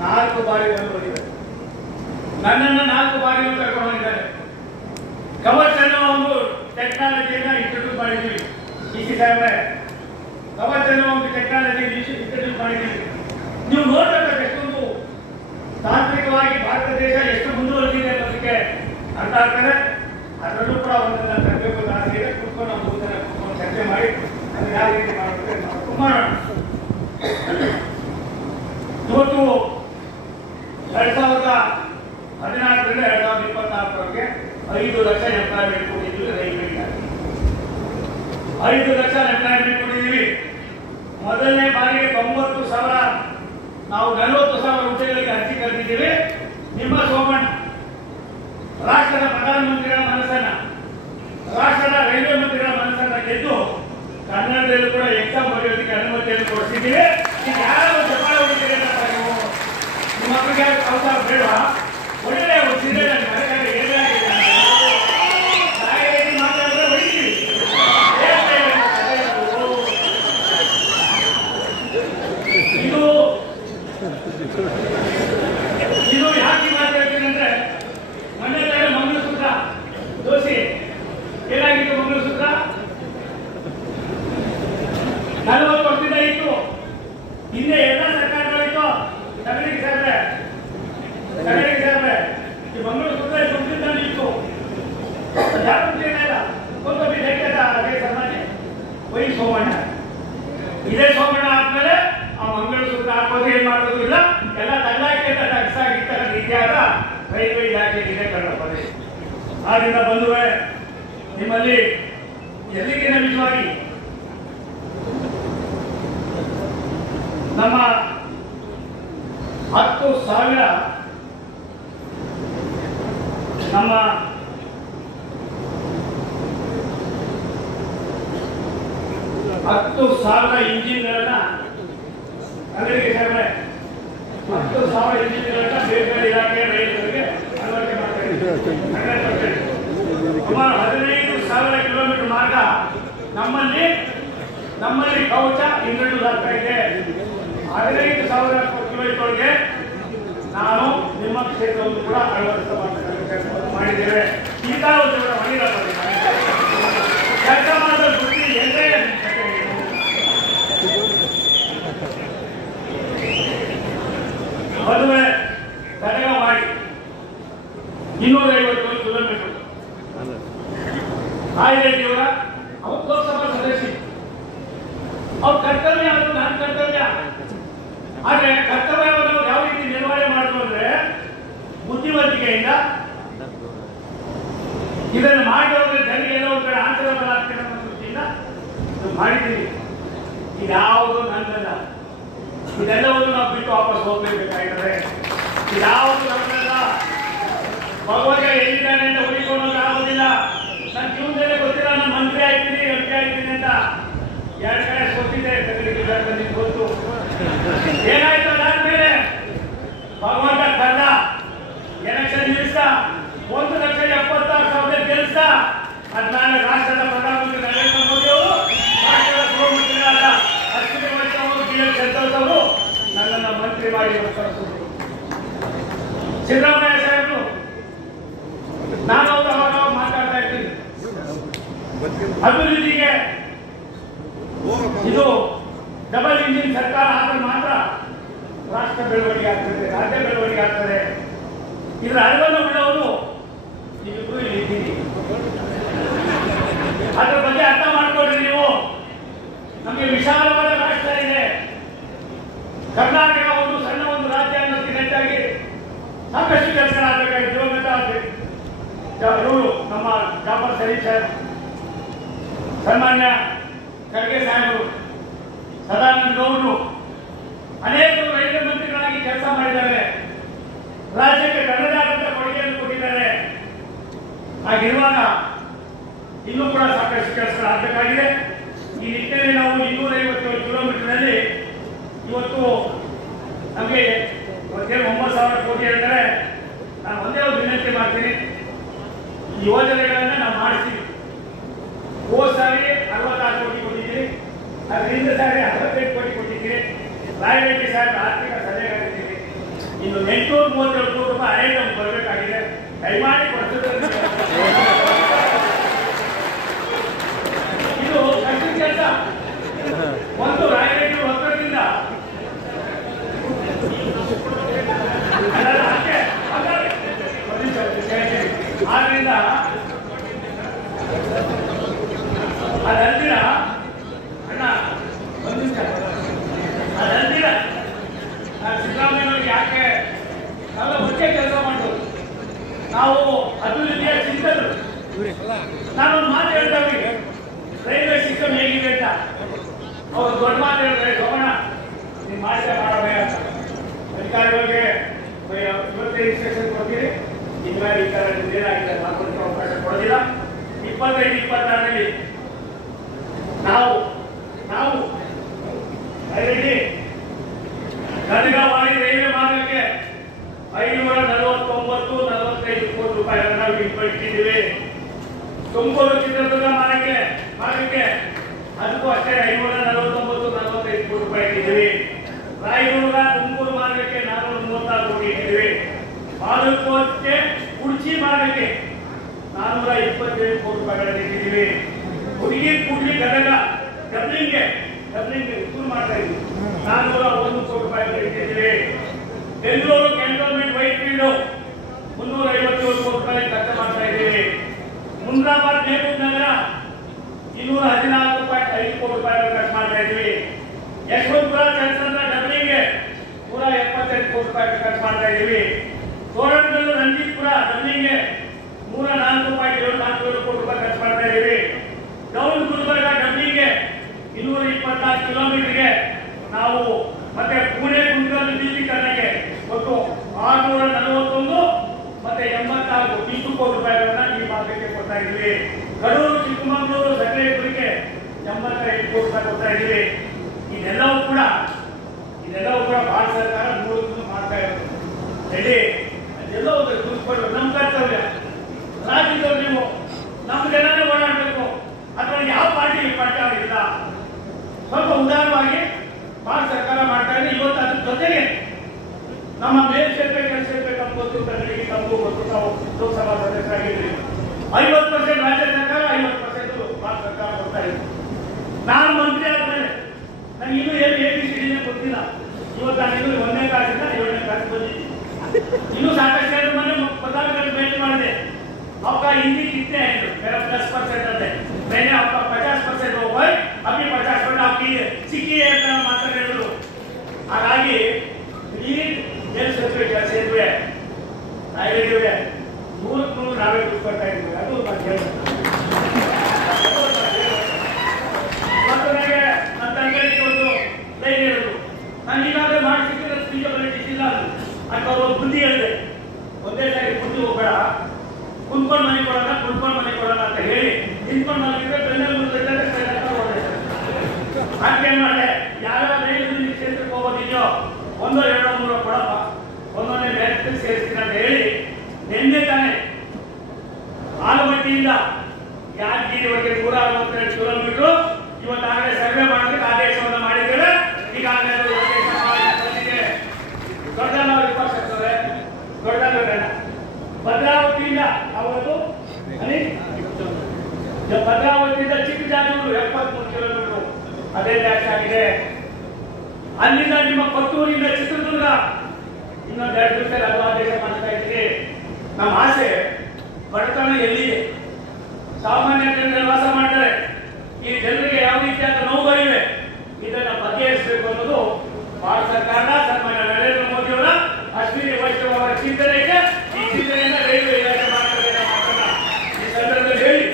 4 ಬಾರಿ ಬಂದಿದ್ದಾರೆ. ನನ್ನನ್ನು 4 ಬಾರಿ ಕರ್ಕೊಂಡು ಹೋಗಿದ್ದಾರೆ. ಕವಚ್ ಅನ್ನೋ ಒಂದು ಟೆಕ್ನಾಲಜಿಯನ್ನ ಇಂಟ್ರೊಡ್ಯೂಸ್ ಮಾಡಿದ್ದೀವಿ. DC ಸಾಹೇಬ್ರೆ, ಕವಚ್ ಅನ್ನೋ ಒಂದು ಟೆಕ್ನಾಲಜಿ ಇಂಟ್ರೊಡ್ಯೂಸ್ ಮಾಡಿದ್ದೀವಿ. ನೀವು ನೋಡ್ಬೇಕು ಎಷ್ಟೊಂದು ತಾಂತ್ರಿಕವಾಗಿ ಭಾರತ ದೇಶ ಎಷ್ಟು ಮುಂದುವರೆದಿದೆ ಅನ್ನೋದಕ್ಕೆ ಅರ್ಥ ಆಗ್ತದೆ. ಅದರಲ್ಲೂ ಕೂಡ ಒಂದನ್ನ ತರಬೇಕು ಆಸೆ ಇದೆ. ಕುತ್ಕೊಂಡು ನಾವು ಮುಂದೆ ಕುತ್ಕೊಂಡು ಚರ್ಚೆ ಮಾಡಿ ಅದನ್ನ ಯಾವ ರೀತಿ ಮಾಡಬೇಕು ಮಾಡೋಣ. ಇವತ್ತು 2014 2021ರಿಂದ 2024 5 ಲಕ್ಷ ಎಂಪ್ಲಾಯ್ಮೆಂಟ್ ಕೊಟ್ಟಿದ್ದೀವಿ ರೈಲ್ವೆಗೆ. 5 ಲಕ್ಷ ಎಂಪ್ಲಾಯ್ಮೆಂಟ್ ಕೊಟ್ಟಿದ್ದೀವಿ. ಮೊದಲನೇ ಬಾರಿಗೆ 90,000 ನಾವು 40,000 ಹುದ್ದೆಗಳಿಗೆ ಅರ್ಜಿ ಕರೆದಿದ್ದೀವಿ. ನಿಮ್ಮ ಸೋಮಣ್ಣ ರಾಷ್ಟ್ರದ ಪ್ರಧಾನಮಂತ್ರಿಗಳ ಮನಸ್ಸನ್ನ, ರಾಷ್ಟ್ರದ ರೈಲ್ವೆ ಮಂತ್ರಿಗಳ ಮನಸ್ಸನ್ನ ಗೆದ್ದು ಕನ್ನಡದಲ್ಲೂ ಕೂಡ ಎಕ್ಸಾಮ್ ಬರೆಯೋದಕ್ಕೆ ಅನುಮತಿಯನ್ನು ಕೊಡಿಸಿದ್ದೀವಿ. ಈಗ ಯಾರು ಚಪ್ಪಾಳೆ ಹೊಡಿತೀರಿ ಅಂತ ನೀವು ನಿಮ್ಮ ಮಕ್ಕಳಿಗೆ ಅವತಾರ ಬೇಡ. ಒಳ್ಳೆ ಸಿದ್ಧೆ ನನ್ನ ಮನೆಯಲ್ಲಿ ಏನಾಗಿದೆ ಮಾತಾಡಿದ್ರೆ ಹೊಡಿತೀವಿ. ಇದು ಯಾಕೆ ಮಾತಾಡ್ತೀನಿ ಅಂದ್ರೆ ಮೊನ್ನೆ ಮಂಗಳಸೂತ್ರ ದೋಷಿ ಏನಾಗಿತ್ತು. ಮಂಗಳಸೂತ್ರ 40 ವರ್ಷದಿಂದ ಇತ್ತು. ಹಿಂದೆ ಎಲ್ಲ ಸರ್ಕಾರಗಳಿತ್ತು. ಕನ್ನಡಿಗೆ ಸಾಹೇಬ್ರೆ ಈ ಮಂಗಳಸೂತ್ರ ಸಂವಿಧಾನ ಇತ್ತು. ಯಾರು ಇಲ್ಲ ಕೊಂದೊಬ್ಬ ಅದೇ ಸಮಾಜ ವೈ ಸೋಮಣ್ಣ. ಇದೇ ಸೋಮಣ್ಣ ಆದ್ಮೇಲೆ ಆ ಮಂಗಳಸೂತ್ರ ಹಾಕೋದು ಏನ್ ಮಾಡೋದು ಇಲ್ಲ. ಎಲ್ಲ ತಳ್ಳಾಕಿ ತಗ್ಸಾಗಿತ್ತ ರೀತಿಯಾದ ರೈಲ್ವೆ ಇಲಾಖೆ ಇದೆ ಕನ್ನಡ ಪ್ರದೇಶ. ಆದ್ರಿಂದ ಬಂಧುವೆ, ನಿಮ್ಮಲ್ಲಿ ಎಲ್ಲಿಗಿನ ನಿಜವಾಗಿ ನಮ್ಮ 10,000 ನಮ್ಮ 10,000 ಇಂಜಿನ್ಗಳನ್ನ ಕನ್ನಡಿಗೆ ಸೇವೆ 10,000 ಇಂಜಿನ್ಗಳನ್ನ ಬೇರೆ ಬೇರೆ ಇಲಾಖೆ ರೈಲುಗಳಿಗೆ ಅಳವಡಿಕೆ ಮಾಡ್ತಾರೆ. ಸುಮಾರು 15,000 ಕಿಲೋಮೀಟರ್ ಮಾರ್ಗ ನಮ್ಮಲ್ಲಿ ಕವಚ ಇಂಟ್ರೊಡ್ಯೂಸ್ ಆಗ್ತಾ ಇದೆ. 15,000 ಕಿಲೋಮೀಟರ್ಗೆ ನಾನು ನಿಮ್ಮ ಕ್ಷೇತ್ರವನ್ನು ಕೂಡ ಮಾಡಿದ್ದೇವೆ. ಇಂಥ ಒಂದು ಕೆಲಸ ಮಾಡಿದ ವೃತ್ತಿ ಎಂದೇ ಮದುವೆ ತಡೆಗ ಮಾಡಿ 250 ಕಿಲೋಮೀಟರ್ ಕಾಯ್ದೆಯವರ ಅವ್ರ ಲೋಕಸಭಾ ಸದಸ್ಯ ಅವ್ರ ಕರ್ತವ್ಯ ಅದು ನನ್ನ ಕರ್ತವ್ಯ. ಆದ್ರೆ ಕರ್ತವ್ಯವನ್ನು ಯಾವ ರೀತಿ ನಿರ್ವಹಣೆ ಮಾಡೋದು ಅಂದ್ರೆ ಬುದ್ಧಿವಂತಿಕೆಯಿಂದ ಇದನ್ನು ಮಾಡಿದ್ರೆ ಜನರಿಗೆ ಏನೋ ಒಂದು ಕಡೆ ಆನ್ಸರಬಲ್ ಆಗ್ತದೆ ಅನ್ನೋ ದೃಷ್ಟಿಯಿಂದ ಮಾಡಿದ್ದೀವಿ. ಇದ್ಯಾವುದು ನನ್ನಲ್ಲ. ಇದೆಲ್ಲವನ್ನು ನಾವು ಬಿಟ್ಟು ವಾಪಸ್ ಹೋಗ್ಬೇಕಾಗಿದ್ರೆ ಇದ್ಯಾವುದು ನನ್ನಲ್ಲ. ಭಗವಂತ ಎಲ್ಲಿದ್ದಾನೆ ಅಂತ ಹುಡುಕೊಂಡು ಆಗೋದಿಲ್ಲ. ನನ್ನ ಜೀವನದಲ್ಲೇ ಗೊತ್ತಿಲ್ಲ ನಾನು ಮಂತ್ರಿ ಆಗ್ತೀನಿ ಎಂಪಿ ಆಗ್ತೀನಿ ಅಂತ 2 ಕಡೆ ಸೋತಿದ್ದೆ. ಕನ್ನಡಿಗೆ ಗೊತ್ತು ಏನಾಯ್ತು. ಅದಾದ್ಮೇಲೆ ಭಗವಂತ ಕರ್ದ ಎಲೆಕ್ಷನ್ ನಿಲ್ಲಿಸ್ದ. 1,70,000 ಗೆಲ್ಸ. ಅದ್ಮೇಲೆ ರಾಷ್ಟ್ರದ ಪ್ರಧಾನಮಂತ್ರಿ ನರೇಂದ್ರ ಮೋದಿ ಅವರು, ರಾಷ್ಟ್ರದ ಗೃಹಮಂತ್ರಿಗಳಾದ ಅಶ್ವಿನಿ ವೈಷ್ಣವ್ ಅವರು, BL ಸಂತೋಷ್ ಅವರು ನನ್ನನ್ನು ಮಂತ್ರಿ ಮಾಡಿ ಕಳಿಸಿದ್ರು. ಸಿದ್ದರಾಮಯ್ಯ ಸಾಹೇಬರು ನಾನು ಅವಾಗ ಮಾತಾಡ್ತಾ ಇದ್ದೀನಿ ಅಭಿವೃದ್ಧಿಗೆ. ಇದು ಡಬಲ್ ಇಂಜಿನ್ ಸರ್ಕಾರ ಆದ್ರೆ ಮಾತ್ರ ರಾಷ್ಟ್ರ ಬೆಳವಣಿಗೆ ಆಗ್ತದೆ, ರಾಜ್ಯ ಬೆಳವಣಿಗೆ ಆಗ್ತದೆ. ಇದರ ಅರಿವನ್ನು ಬಿಡೋರು ನೀವಿಬ್ರು ಇಲ್ಲಿ ಇದ್ದೀರಿ. ಅದ್ರ ಬಗ್ಗೆ ಅರ್ಥ ಮಾಡ್ಕೊಡ್ರಿ ನೀವು. ನಮಗೆ ವಿಶಾಲವಾದ ರಾಷ್ಟ್ರ ಇದೆ. ಕರ್ನಾಟಕ ಒಂದು ಸಣ್ಣ ಒಂದು ರಾಜ್ಯ ಅನ್ನೋದಕ್ಕೆ ಹೆಚ್ಚಾಗಿ ಸಾಕಷ್ಟು ಕೆಲಸಗಳಾಗಬೇಕಾಗಿತ್ತು. ಇವರು ನಮ್ಮ ಜಾಫರ್ ಶರೀಫ್ ಸಾಹೇಬ್, ಸನ್ಮಾನ್ಯ ಖರ್ಗೆ ಸಾಹೇಬರು, ಸದಾನಂದ ಗೌಡರು ಅನೇಕರು ರೈಲ್ವೆ ಮಂತ್ರಿಗಳಾಗಿ ಕೆಲಸ ಮಾಡಿದ್ದಾರೆ. ರಾಜ್ಯಕ್ಕೆ ತನ್ನದಾದಂತ ಕೊಡುಗೆಯನ್ನು ಕೊಟ್ಟಿದ್ದಾರೆ. ಹಾಗಿರುವಾಗ ಇನ್ನೂ ಕೂಡ ಸಾಕಷ್ಟು ಕೆಲಸಗಳಾಗಬೇಕಾಗಿದೆ. ಈ ನಿಟ್ಟಿನಲ್ಲಿ ನಾವು 250 ಕಿಲೋಮೀಟರ್ನಲ್ಲಿ ಇವತ್ತು ನಮಗೆ 9,000 ಕೋಟಿ ಅಂದರೆ ನಾನು ಒಂದೇ ಒಂದು ವಿನಂತಿ ಮಾಡ್ತೀನಿ. ಈ ಯೋಜನೆಗಳನ್ನ ನಾವು ಮಾಡಿಸ್ತೀವಿ. ಹೋದ ಸಾರಿ 66 ಕೋಟಿ ಕೊಟ್ಟಿದ್ದೀರಿ, ಅದರಿಂದ ಸಾರಿ 65 ಕೋಟಿ ಕೊಟ್ಟಿದ್ದೀರಿ. ರಾಯರೆಡ್ಡಿ ಸಾಹೇಬ್ ಆರ್ಥಿಕ ಸಲಹೆಗಾರಿದ್ದೀರಿ. ಇನ್ನು 837 ಕೋಟಿ ರೂಪಾಯಿ ಹಳೆ ನಮ್ಗೆ ಬರಬೇಕಾಗಿದೆ. ದಯಮಾಡಿ ಕೊಡಿಸೋದ್ರಿಂದ ಇದು ಕಷ್ಟ ಕೆಲಸ. ಒಂದು ರಾಯರೆಡ್ಡಿ ಒತ್ತಡದಿಂದ ಆದ್ರಿಂದ ಅದಲ್ದಿರ ಅಣ್ಣ ಅದಲ್ದಿರ ನಾನು ಸಿದ್ದರಾಮಯ್ಯವ್ರಿಗೆ ಯಾಕೆ ನಾವೆಲ್ಲ ಒಟ್ಟಿಗೆ ಕೆಲಸ ಮಾಡೋದು. ನಾವು ಅಭಿವೃದ್ಧಿಯ ಚಿಂತಕರು. ನಾನೊಂದು ಮಾತು ಹೇಳ್ತಾ ಇದ್ದೀನಿ, ರೈಲ್ವೆ ಸಿಸ್ಟಮ್ ಹೇಗಿದೆ ಅಂತ. ಅವರು ದೊಡ್ಡ ಮಾತು ಹೇಳ್ತಾರೆ, ಹೋಗೋಣ ನೀವು ಮಾಡಬೇಕ ಅಧಿಕಾರಿಗಳಿಗೆ ಇವತ್ತೇ ಇನ್ಸ್ಟ್ರಕ್ಷನ್ ಕೊಡ್ತೀರಿ, ಇನ್ಮೇಲೆ ಈ ಥರ ಏನಾಗಿದೆ ಮಾಡ್ಕೊಳ್ಳೋಕೆ ಅವಕಾಶ ಕೊಡೋದಿಲ್ಲ. 25-26ರಲ್ಲಿ ನಾವು ಗದಗವಾಡಿ ರೈಲ್ವೆ ಮಾರ್ಗಕ್ಕೆ 549-45 ಕೋಟಿ ರೂಪಾಯಿಗಳನ್ನು ಇಟ್ಟಿದ್ದೀವಿ. ತುಮಕೂರು ಚಿತ್ರದುರ್ಗ ಮಾರ್ಗಕ್ಕೆ ಅದಕ್ಕೂ ಅಷ್ಟೇ 549-45 ಕೋಟಿ ರೂಪಾಯಿ ಇಟ್ಟಿದ್ದೀವಿ. ರಾಯದುರ್ಗ ತುಮಕೂರು ಮಾರ್ಗಕ್ಕೆ 436 ಕೋಟಿ ಇಟ್ಟಿದ್ದೀವಿ. ಬಾಗಲಕೋಟೆ ಕುರ್ಚಿ ಮಾರ್ಗಕ್ಕೆ 427 ಕೋಟಿ ರೂಪಾಯಿಗಳನ್ನು ಇಟ್ಟಿದ್ದೀವಿ. ಹುಡುಗಿ ಕೂಡ್ಲಿ ಗದಗ ಡಬ್ಲಿಂಗ್ಗೆ ಶುರು ಮಾಡ್ತಾ ಇದ್ದೀವಿ, 401 ಕೋಟಿ ರೂಪಾಯಿಗಳನ್ನು ಇಟ್ಟಿದ್ದೀವಿ. ಬೆಂಗಳೂರು ಕ್ಯಾಂಟೋನ್ಮೆಂಟ್ ವೈಟ್ ಫೀಲ್ಡ್ 357 ಕೋಟಿ ರೂಪಾಯಿ ಖರ್ಚು ಮಾಡ್ತಾ ಇದ್ದೀವಿ. ಮುನ್ರಾಬಾದ್ ನೇಮೂರ್ ನಗರ 214.5 ಕೋಟಿ ರೂಪಾಯಿಗಳನ್ನು ಖರ್ಚು ಮಾಡ್ತಾ ಇದ್ದೀವಿ. ಯಶವಂತಪುರ ಚಂದ್ರಸಂದ್ರ ಡಬ್ಲಿಂಗ್ಗೆ 178 ಕೋಟಿ ರೂಪಾಯಿ ಖರ್ಚು ಮಾಡ್ತಾ ಇದ್ದೀವಿ. ತೋರಣಗಲ್ಲು ರಂಜಿತ್ಪುರ ಡಬ್ಲಿಂಗ್ಗೆ 104.74 ಕೋಟಿ ರೂಪಾಯಿ ಖರ್ಚು ಮಾಡ್ತಾ ಇದ್ದೀವಿ. ಡೌನ್ ಗುಲ್ಬರ್ಗ ಡಬ್ಲಿಂಗ್ಗೆ 224 ಕಿಲೋಮೀಟರ್ಗೆ ನಾವು ಮತ್ತೆ ಪುಣೆ ಕುಂದೂರು ಡಿಜಿಟಲ್ಗೆ ಒಟ್ಟು 641 ಮತ್ತೆ 84 ಇಷ್ಟು ಕೋಟಿ ರೂಪಾಯಿಗಳನ್ನ ಈ ಮಾರ್ಗಕ್ಕೆ ಕೊಡ್ತಾ ಇದ್ದೀವಿ. ಕಡೂರು ಚಿಕ್ಕಮಗಳೂರು ಸಕಲೇಶ್ವರಕ್ಕೆ 85 ಕೋಟಿ ರೂಪಾಯಿ ಕೊಡ್ತಾ ಇದ್ದೀವಿ. ಇದೆಲ್ಲವೂ ಕೂಡ ಭಾರತ ಸರ್ಕಾರ ಮೂಲಕ ಮಾಡ್ತಾ ಇರೋದು. ಅದೆಲ್ಲ ಒಂದು ದುಡ್ಡು ನಮ್ಮ ಕರ್ತವ್ಯ. ರಾಜ್ಯದವ್ರು ನೀವು ನಮ್ಮ ಜನನೇ ಓಡಾಡಬೇಕು, ಅಥವಾ ಯಾವ ಪಾರ್ಟಿ ಇಲ್ಲ. ಸ್ವಲ್ಪ ಉದಾರವಾಗಿ ಭಾರತ ಸರ್ಕಾರ ಮಾಡ್ತಾ ಇದೆ. ಇವತ್ತು ಅದ್ರ ಜೊತೆಗೆ ನಮ್ಮ ಮೇಲ್ಸೇರ್ಪೆ ಕೆಲಸೇರ್ಪೆ ನಮ್ಗೆ ಗೊತ್ತು, ಕನ್ನಡಿಗೆ ನಮಗೂ ಗೊತ್ತು, ನಾವು ಲೋಕಸಭಾ ಸದಸ್ಯರಾಗಿದ್ದೀವಿ. 50% ರಾಜ್ಯ ಸರ್ಕಾರ, 50% ಭಾರತ ಸರ್ಕಾರ ಕೊಡ್ತಾ ಇದೆ. ನಾನು ಮಂತ್ರಿ ಆದ್ಮೇಲೆ ನನಗೆ ಇನ್ನೂ ಏನು ABCD ಗೊತ್ತಿಲ್ಲ. ಇವತ್ತು ನಾನು ಇನ್ನೂ 1ನೇ ಕ್ಲಾಸಿಂದ 7ನೇ ಕ್ಲಾಸ್ ಬಂದಿದ್ದೀನಿ. ಇನ್ನೂ ಸಾಕಷ್ಟು ಜನ ಮೊನ್ನೆ ಪ್ರಧಾನಮಂತ್ರಿ ಭೇಟಿ ಮಾಡಿದೆ. आपका हिंदी कितने हैं? मेरा 10% है। मैंने आपका 50% हो गए, अभी 50% आपकी सीखी है मात्र ಹೇಳೋದು. ಹಾಗಾಗಿ ಈ ಮೇಲ್ಸೇತುವೆ ಕೆಲಸ ಇರುವೆ ನಾಯಿವೆ 100 ನಾವೇ ಕೂತ್ಕೊಳ್ತಾ ಇದ್ದೀವಿ. ಅದು ಮತ್ತೆ ನನಗೆ ನನ್ನ ತಂಗಿಗೆ ಒಂದು ಲೈನ್ ಹೇಳೋದು, ನಾನು ಈಗಾಗಲೇ ಮಾಡಿಸಿದ್ರೆ ಫೀಸಿಬಿಲಿಟಿ ಇಲ್ಲ ಅಂತ ಒಂದು ಬುದ್ಧಿ ಹೇಳಿದೆ. ಒಂದೇ ಸಾರಿ ಬುದ್ಧಿ ಹೋಗಬೇಡ, ಕುಂತ್ಕೊಂಡು ಮನೆ ಕೊಡೋಣ ಅಂತ ಹೇಳಿ ನಿಂತ್ಕೊಂಡು ಮಲಗಿದ್ರೆ ಬೆನ್ನಲ್ಲಿ ಹಾಗೆ ಮಾಡಿದೆ. ಯಾರ ರೈಲು ಕ್ಷೇತ್ರಕ್ಕೆ ಹೋಗೋದಿದೆಯೋ 1, 2, 3 ಕೊಡಪ್ಪ, ಒಂದೊಂದೇ ಮೆರಿಟ್ ಸೇರಿಸ್ತೀನಿ ಅಂತ ಹೇಳಿ ನಿನ್ನೆ ತಾನೆ ಆಲಮಟ್ಟಿಯಿಂದ ಯಾದಗಿರಿವರೆಗೆ 162 ಕಿಲೋಮೀಟರ್ ಇವತ್ತಾಗಲೇ ಸರ್ವೆ ಮಾಡೋದಕ್ಕೆ ಆದೇಶವನ್ನು ಮಾಡಿದ್ದೇವೆ. ಈಗಾಗಲೇ ದೊಡ್ಡ ಭದ್ರಾವತಿಯಿಂದ ಅವತ್ತು ಭದ್ರಾವತಿಯಿಂದ ಚಿಕ್ಕಜಾಜೂರು 73 ಕಿಲೋಮೀಟರ್ ಅದೇ ಡ್ಯಾಶ್ ಆಗಿದೆ. ಅಲ್ಲಿಂದ ನಿಮ್ಮ ಕೊತ್ತೂರಿಂದ ಚಿತ್ರದುರ್ಗ ಇನ್ನೊಂದು 2 ದಿವಸ ಅದು ಆದೇಶ ಮಾಡ್ತಾ ಇದ್ದೀವಿ. ನಮ್ಮ ಆಸೆ ಬಡತನ ಎಲ್ಲಿದೆ, ಸಾಮಾನ್ಯ ಜನರು ವಾಸ ಮಾಡ್ತಾರೆ, ಈ ಜನರಿಗೆ ಯಾವ ರೀತಿಯಾದ ನೋವುಗಳಿವೆ, ಇದನ್ನ ಬಗೆಹರಿಸಬೇಕು ಅನ್ನೋದು ಭಾರತ ಸರ್ಕಾರದ ಸನ್ಮಾನ್ಯ ನರೇಂದ್ರ ಮೋದಿ ಅವರ ಅಶ್ವಿನಿ ವೈಷ್ಣವ್ ಅವರ ಚಿಂತನೆಗೆ ಈ ಚಿಂತನೆಯನ್ನ ರೈಲ್ವೆ ಇಲಾಖೆ ಮಾಡ್ತಾರೆ. ಈ ಸಂದರ್ಭದಲ್ಲಿ ಹೇಳಿ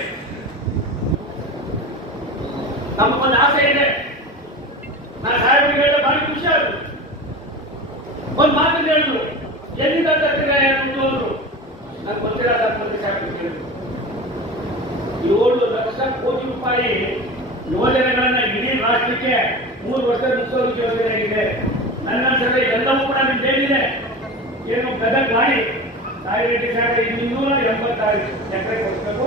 ನಮಗೊಂದು ಆಸೆ ಇದೆ. ನಾನು ಸಾಹೇಬರಿಗೆ ಹೇಳಿದ ಭಾರಿ ಖುಷಿ ಆದ್ರು. ಒಂದು ಮಾತನ್ನು ಹೇಳಿದ್ರು, ಎಲ್ಲಿಂದ ತರ್ತಿದ್ದಾರೆ ಅಂದ್ರು. ನಾನು ಗೊತ್ತಿಲ್ಲ ಸಂಬಂಧ ಸಾಹೇಬರಿಗೆ ಹೇಳಿದ್ರು 7 ಲಕ್ಷ ಕೋಟಿ ರೂಪಾಯಿ ಯೋಜನೆಗಳನ್ನ ಇಡೀ ರಾಷ್ಟ್ರಕ್ಕೆ 3 ವರ್ಷ ಮುಗಿಸೋದಕ್ಕೆ ಯೋಜನೆ ಇದೆ. ನನ್ನ ಸಭೆ ಎಲ್ಲವೂ ಕೂಡ ನಿಮ್ಗೆ ಹೇಳಿದೆ. ಏನು ಗದಗ ಗಾಡಿ ಸಾಯಿರೆಡ್ಡಿ ಸಾಹೇಬ್ 286 ಎಕರೆ ಕೊಡ್ಬೇಕು,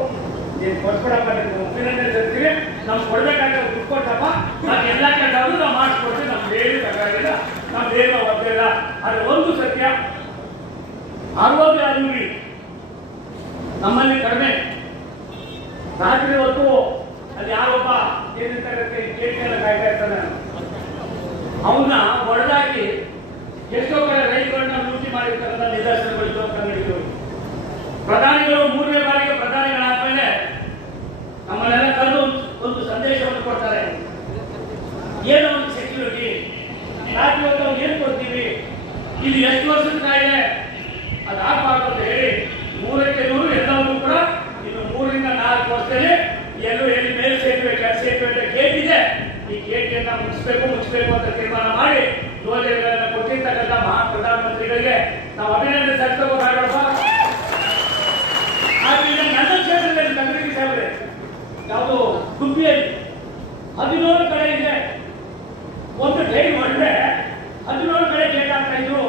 ನೀನು ಕೊಡ್ಕೊಡಪ್ಪ, ಅಭಿನಂದನೆ ಸಲ್ಲಿಸ್ತೀವಿ. ನಾವು ಕೊಡ್ಬೇಕಾದ್ರೆ ದುಡ್ಡು ಕೊಟ್ಟಪ್ಪ, ನಾನು ಎಲ್ಲ ಕೆಲಸವನ್ನು ನಾವು ಮಾಡಿಸ್ಕೊಡ್ತೀವಿ. ನಮ್ದು ಏನು ತಗೊಳ್ಳಿಲ್ಲ, ನಮ್ದು ಏನು ಒತ್ತಿಲ್ಲ. ಅದು ಒಂದು ಸತ್ಯ. ಆರೋಗ್ಯ ನಮ್ಮಲ್ಲಿ ಕಡಿಮೆ. ರಾತ್ರಿ ಹೊತ್ತು ಅಲ್ಲಿ ಯಾರೊಬ್ಬ ಏನಿರ್ತಾರೆ ಕೇಳಿಕೆಲ್ಲ ಕಾಯ್ತಾ ಇರ್ತಾನೆ, ಅವನ್ನ ಹೊಡೆದಾಕಿ ಎಷ್ಟೋ ಕಡೆ ರೈತುಗಳನ್ನ ಲೂಟಿ ಮಾಡಿರ್ತಾರಲ್ಲ ನಿದರ್ಶನಗಳು ಕಂಡಿದ್ದು. ಪ್ರಧಾನಿಗಳು 3ನೇ ಬಾರಿಗೆ ಪ್ರಧಾನಿಗಳಾದ್ಮೇಲೆ ನಮ್ಮನ್ನೆಲ್ಲ ಕರೆದು ಒಂದು ಸಂದೇಶವನ್ನು ಕೊಡ್ತಾರೆ. ಏನೋ ಒಂದು ಸೆಕ್ಯೂರಿಟಿ ರಾತ್ರಿ ಹೊತ್ತು ಅವ್ರು ಏನು ಕೊಡ್ತೀವಿ, ಇದು ಎಷ್ಟು ವರ್ಷದ ಕಾಯಿಲೆ, ಅದು ಆಗಬಾರ್ದು ಅಂತ ಹೇಳಿ 3 ಗುಬ್ಬಿಯಲ್ಲಿ 17 ಕಡೆ ಇದೆ. ಒಂದು ಟೈಮ್ ಹೊರಟ್ರೆ 17 ಕಡೆ ಗೇಟ್ ಆಗ್ತಾ ಇದ್ರು.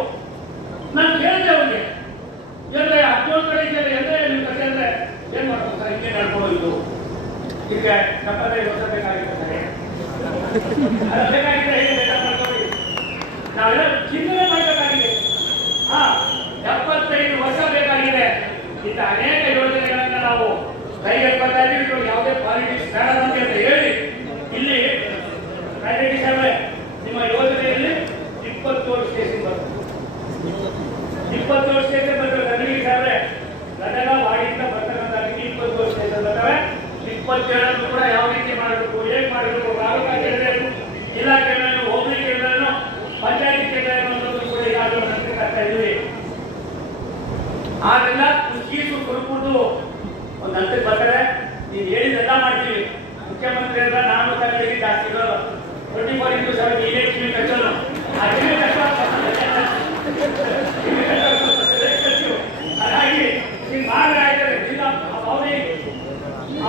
ನಾನು ಕೇಳಿದೆ ಅವ್ರಿಗೆ, ಎಲ್ಲ 17 ಕಡೆ ಇದೆಯಲ್ಲ ಎಲ್ಲ ನಿಮ್ಮ ಕತೆ ಅಂದ್ರೆ ಏನ್ ಮಾಡ್ತಾರೆ ಸರ್, ಹಿಂಗೆ ನಡ್ಕೊಳ್ಳೋದು ಈಗ 75 ವರ್ಷ ಬೇಕಾಗಿತ್ತು ಸರ್, ಬೇಕಾಗಿದ್ರೆ ಹೇಗೆ ಬೇಕಾ ಮಾಡ್ಕೊಳ್ಳಿ, ನಾವೆಲ್ಲ ಚಿಂತನೆ ಮಾಡಬೇಕಾಗಿದೆ. 75 ವರ್ಷ ಬೇಕಾಗಿದೆ. ಇಂಥ ಅನೇಕ ಯೋಜನೆಗಳನ್ನ ನಾವು ಕೈಗೆತ್ಕೊಳ್ತಾ ಇದ್ದೀವಿ. ಯಾವುದೇ ಪಾಲಿಟಿಕ್ಸ್ ಬೇಡ ಅಂತ ಹೇಳಿ ಇಲ್ಲಿ ರಾಜಕೀಯ ನಿಮ್ಮ ಯೋಜನೆಯಲ್ಲಿ 27 ಸ್ಟೇಷನ್ ಬರ್ತದೆ. 27 ಸ್ಟೇಷನ್ ಬರ್ತದೆ. ಗದಗಿಗೆ ಸಾಹೇಬ್ರೆ, ಗದಗ ವಾಡಿಯಿಂದ ಬರ್ತಕ್ಕಂಥ 27 ಸ್ಟೇಷನ್ ಬರ್ತವೆ. 27 ಕೂಡ ಯಾವ ರೀತಿ ಮಾಡಬೇಕು, ಹೇಗೆ ಮಾಡಬೇಕು, ತಾಲೂಕಾ ಕೇಂದ್ರ, ಜಿಲ್ಲಾ ಕೇಂದ್ರ, ಹೋಬಳಿ ಕೇಂದ್ರ, ಪಂಚಾಯತಿ ಕೇಂದ್ರ ಅನ್ನೋದು ಕೂಡ ಈಗಾಗಲೇ ಮಾಡ್ತಾ ಇದ್ದೀವಿ. ಆದ್ರಿಂದ ಕೀಸು ಕುರುಕುದು ಒಂದು ಹಂತಕ್ಕೆ ಬರ್ತಾರೆ. ನೀವು ಹೇಳಿದೆಲ್ಲ ಮಾಡ್ತೀವಿ. ಮುಖ್ಯಮಂತ್ರಿ ಎಲ್ಲ ನಾನು ತಗೊಳ್ಳಿ ಜಾಸ್ತಿ ಇರೋದು 24x7 ಏನೇ ಕಿವಿ ಕಚ್ಚೋದು ಆ ಕಿವಿ ಹಾಗಾಗಿ ನೀವು ಮಾಡಿದ್ರೆ ಆಯ್ತಾರೆ. ಜಿಲ್ಲಾ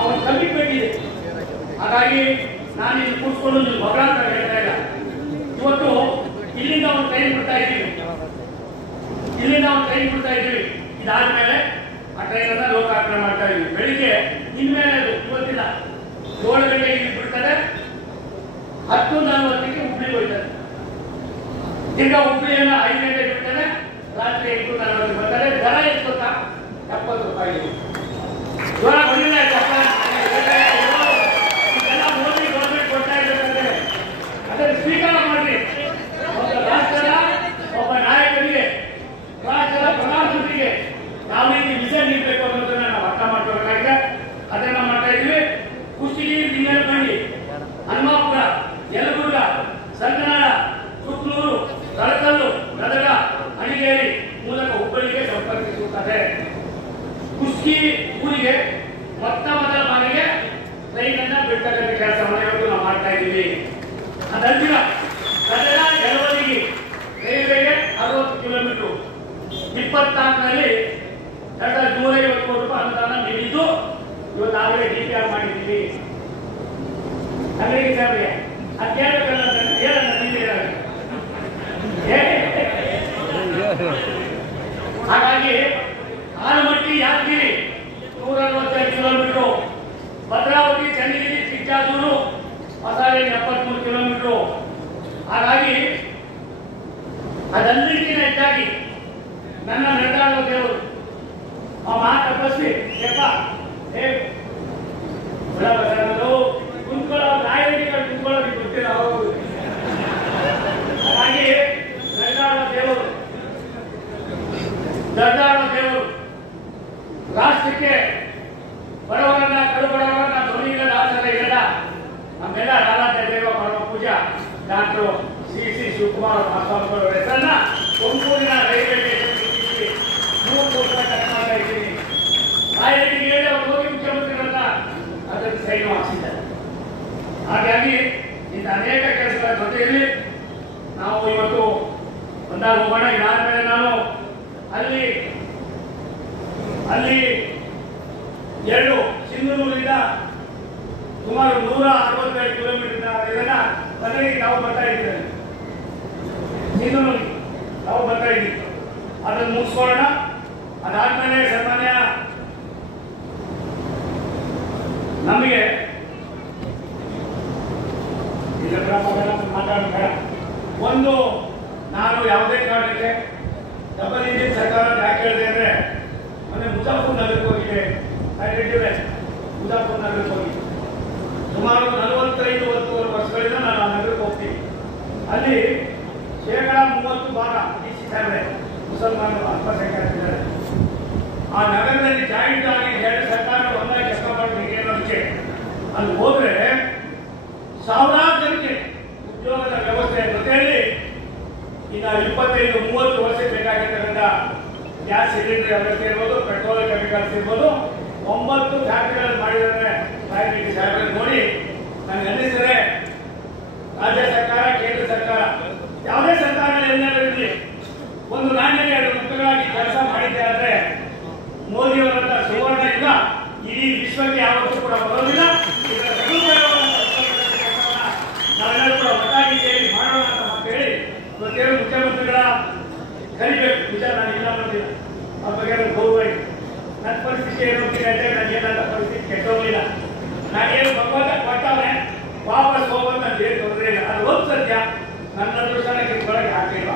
ಒಂದು ಕಮಿಟ್ಮೆಂಟ್ ಇದೆ. ಹಾಗಾಗಿ ನಾನು ಇಲ್ಲಿ ಕೂತ್ಕೊಂಡು ನೀವು ಮಗ ಅಂತ ಹೇಳ್ತಾ ಇಲ್ಲ. ಇವತ್ತು ಇಲ್ಲಿಂದ ಒಂದು ಟ್ರೈನ್ ಬಿಡ್ತಾ ಇದ್ದೀವಿ. ಇದಾದ್ಮೇಲೆ ಆ ಟ್ರೈನ್ ಅನ್ನ ಲೋಕಾರ್ಪಣೆ ಮಾಡ್ತಾ ಇದ್ದೀವಿ. ಬೆಳಿಗ್ಗೆ ಇನ್ಮೇಲೆ ಇವತ್ತಿಲ್ಲ 7 ಗಂಟೆಗೆ ಇಲ್ಲಿ ಬಿಡ್ತಾರೆ, 10:40ಕ್ಕೆ ಹುಬ್ಳಿಗೆ ಹೋಗ್ತಾರೆ. ಈಗ ಹುಬ್ಳಿಯನ್ನ 5 ಗಂಟೆಗೆ ಬಿಡ್ತಾರೆ, ರಾತ್ರಿ 8:40ಕ್ಕೆ ಬರ್ತಾರೆ. ದರ ಎಷ್ಟು ಗೊತ್ತಾ? 70 ರೂಪಾಯಿ. ಜ್ವರ ಬಂದಿಲ್ಲ, ಇದೆಲ್ಲ ಮೋದಿ ಗೌರ್ಮೆಂಟ್ ಕೊಡ್ತಾ ಇರ್ಬೇಕಂದ್ರೆ ಅದನ್ನು ಸ್ವೀಕಾರ ಮಾಡಿ. ಒಬ್ಬ ರಾಷ್ಟ್ರದ ಒಬ್ಬ ನಾಯಕರಿಗೆ, ರಾಷ್ಟ್ರದ ಪ್ರಧಾನಮಂತ್ರಿಗೆ ಯಾವ ರೀತಿ ವಿಷನ್ ನೀಡಬೇಕು ಅನ್ನೋದನ್ನ ನಾವು ಅರ್ಥ ಮಾಡ್ಕೋಬೇಕಾಗಿದೆ. ಅದನ್ನ ಮಾಡ್ತಾ ಇದ್ವಿ. ಕುಷ್ಟಗಿ, ಲಿಂಗನಮಂಡಿ, ಹನುಮಾಪುರ, ಯಲಬುರ್ಗ, ಸಂಗನಾಳ, ಸುತ್ತೂರು, ತಳಕಲ್ಲು, ಗದಗ, ಅಣಿಗೇರಿ ಮೂಲಕ ಹುಬ್ಬಳ್ಳಿಗೆ ಸಂಪರ್ಕಿಸುತ್ತದೆ. ಕುಷ್ಟಗಿ ಊರಿಗೆ ಮೊದಲ ಬಾರಿಗೆ ಟ್ರೈನ್ ಅನ್ನ ಬಿಡ್ತಕ್ಕಂಥ ಕೆಲಸವನ್ನು ನಾವು ಮಾಡ್ತಾ ಇದ್ದೀವಿ. ಅದಲ್ದಿರ ಗದಗ ಯಲಬುರ್ಗಿ ರೈಲ್ವೆಗೆ 60 ಕಿಲೋಮೀಟರ್ 24ರಲ್ಲಿ 150 ಕೋಟಿ ರೂಪಾಯಿ ಅನುದಾನ ನೀಡಿದ್ದು ಇವತ್ತು ಆಗಲೇ DPR ಮಾಡಿದ್ದೀವಿ. ಅಲ್ಲಿಗೆ ಸಾರಿಗೆ ಅದು ಕೇಳಬೇಕಲ್ಲ, ಹೇಳಲ್ಲ ಹಾಗಾಗಿ ಆಲಮಟ್ಟಿ ಯಾದಗಿರಿ 165 ಕಿಲೋಮೀಟರ್, ಭದ್ರಾವತಿ, ಚನ್ನಗಿರಿ, ಚಿಕ್ಕಜಾಜೂರು, ಹೊಸಳ್ಳಿ 73 ಕಿಲೋಮೀಟರ್. ಹಾಗಾಗಿ ಅದೆಲ್ಲರಿಗಿಂತ ಹೆಚ್ಚಾಗಿ ನನ್ನ ನಡೆದಾಡುವ ದೇವರು ಆ ಮಹಾತಪಸ್ವಿ ಕುಂತ್ಕೊಳ್ಳೋ ನಾಯಕಿಗಳು ಕುಂತ್ಕೊಳ್ಳೋದು ಗೊತ್ತಿಲ್ಲ. ಹಾಗಾಗಿ ನಡೆದಾಡುವ ದೇವರು ರಾಷ್ಟ್ರಕ್ಕೆ ಬಡವರನ್ನ, ಕಡುಬಡವರನ್ನ, ಧ್ವನಿಗಳ ದಾಸರ ನಮ್ಮೆಲ್ಲ ರಾರಾಧ್ಯ ದೇವ ಪರಮ ಪೂಜಾ ಡಾಕ್ಟರ್ ಶ್ರೀ ಶಿವಕುಮಾರ ಮಹಾಸ್ವಾಮಿಗಳ ಹೆಸರನ್ನ ತುಮಕೂರಿನ ರೈಲ್ವೆ ಸ್ಟೇಷನ್ 3 ಕೋಟಿ ಖರ್ಚು ಮಾಡ್ತಾ ಇದ್ದೀನಿ. ರಾಯರಿಗೆ ಹೇಳಿ ಅವರು ಹೋಗಿ ಮುಖ್ಯಮಂತ್ರಿಗಳನ್ನ ಅದಕ್ಕೆ ಸೈನ್ ಹಾಕಿದ್ದಾರೆ. ಹಾಗಾಗಿ ಇಂಥ ಅನೇಕ ಕೆಲಸಗಳ ಜೊತೆಯಲ್ಲಿ ನಾವು ಇವತ್ತು ಒಂದಾಗ ಹೋಗೋಣ. ಇದಾದ್ಮೇಲೆ ನಾನು ಅಲ್ಲಿ 2 ಸಿಂಧನೂರಿನಿಂದ ಸುಮಾರು 162 ಕಿಲೋಮೀಟರ್ ಇದನ್ನ ಕನ್ನಡಿಗೆ ನಾವು ಬರ್ತಾ ಇದ್ದೇವೆ. ಸಿಂಧನೂರಿಗೆ ನಾವು ಬರ್ತಾ ಇದ್ದೀವಿ. ಅದನ್ನು ಮುಗಿಸ್ಕೊಳ್ಳೋಣ. ಅದಾದ್ಮೇಲೆ ಸಾಮಾನ್ಯ ನಮಗೆ ಮಾತಾಡಬೇಡ. ಒಂದು, ನಾನು ಯಾವುದೇ ಕಾರಣಕ್ಕೆ ಡಬಲ್ ಇಂಜಿನ್ ಸರ್ಕಾರ ಯಾಕೆ ಹೇಳಿದೆ ಅಂದ್ರೆ, ಮೊನ್ನೆ ಮುಜಾಫರ್ ನಗರಕ್ಕೆ ಹೋಗಿದೆ. ಮುಜಾಫರ್ ನಗರಕ್ಕೆ ಹೋಗಿ ಸುಮಾರು 45 ವರ್ಷಗಳಿಂದ ನಾನು ಆ ನಗರಕ್ಕೆ ಹೋಗ್ತೀನಿ. ಅಲ್ಲಿ 30% ಭಾಗ DC ಸಾಹೇಬ್ರೆ ಮುಸಲ್ಮಾನರು, ಅಲ್ಪಸಂಖ್ಯಾತರಿದ್ದಾರೆ. ಆ ನಗರದಲ್ಲಿ ಜಾಯಿಂಟ್ ಆಗಿ 2 ಸರ್ಕಾರ ಒಂದಾಗಿ ಕೆಲಸ ಮಾಡಬೇಕು ಅನ್ನೋದಕ್ಕೆ ಅಲ್ಲಿ ಹೋದ್ರೆ ಸಾವಿರಾರು ಜನಕ್ಕೆ ಉದ್ಯೋಗದ ವ್ಯವಸ್ಥೆ ಜೊತೆಯಲ್ಲಿ ಈಗ 25-30 ವರ್ಷ ಬೇಕಾಗಿರ್ತಕ್ಕಂಥ ಗ್ಯಾಸ್ ಸಿಲಿಂಡರ್ ವ್ಯವಸ್ಥೆ ಇರ್ಬೋದು, ಪೆಟ್ರೋಲ್ ಕೆಮಿಕಲ್ಸ್ ಇರ್ಬೋದು, 9 ಫ್ಯಾಕ್ಟರಿಗಳನ್ನು ಮಾಡಿದರೆ ರಾಯಚೂರು ಸಾಹೇಬರಲ್ಲಿ ನೋಡಿ ನನಗೆ ಅನ್ನಿಸಿದರೆ ರಾಜ್ಯ ಸರ್ಕಾರ, ಕೇಂದ್ರ ಸರ್ಕಾರ, ಯಾವುದೇ ಸರ್ಕಾರ ಎಲ್ಲರಿರಲಿ ಒಂದು ನಾಣ್ಯಕ್ಕೆ 2 ಮುಖಗಳಾಗಿ ಕೆಲಸ ಮಾಡಿದ್ದೆ ಆದರೆ ಮೋದಿಯವರಂತ ಸುವರ್ಣ ಯುಗ ಇಡೀ ವಿಶ್ವಕ್ಕೆ ಯಾವತ್ತೂ ಕೂಡ ಬರೋದಿಲ್ಲ. ಇದರ ವಿಚಾರ ನಾನು ಇಲ್ಲ ಬಂದಿಲ್ಲ, ಆ ಬಗ್ಗೆ ಗೌರವ ಇದೆ. ನನ್ನ ಪರಿಸ್ಥಿತಿ ಏನು ಅಂತ ನನಗೇನಾದ ಪರಿಸ್ಥಿತಿ ಕೆಟ್ಟೋಗಿಲ್ಲ. ನಾನೇನು ಭಗವಂತ ಕೊಟ್ಟವನೇ ವಾಪಸ್ ಹೋಗೋದು ನನಗೆ ತೊಂದರೆ ಇಲ್ಲ. ಅದು ಒಂದು ಸತ್ಯ. ನನ್ನ ಅದೃಷ್ಟನ ಕಿತ್ಕೊಳ್ಳೋಕೆ ಹಾಕಿಲ್ಲ,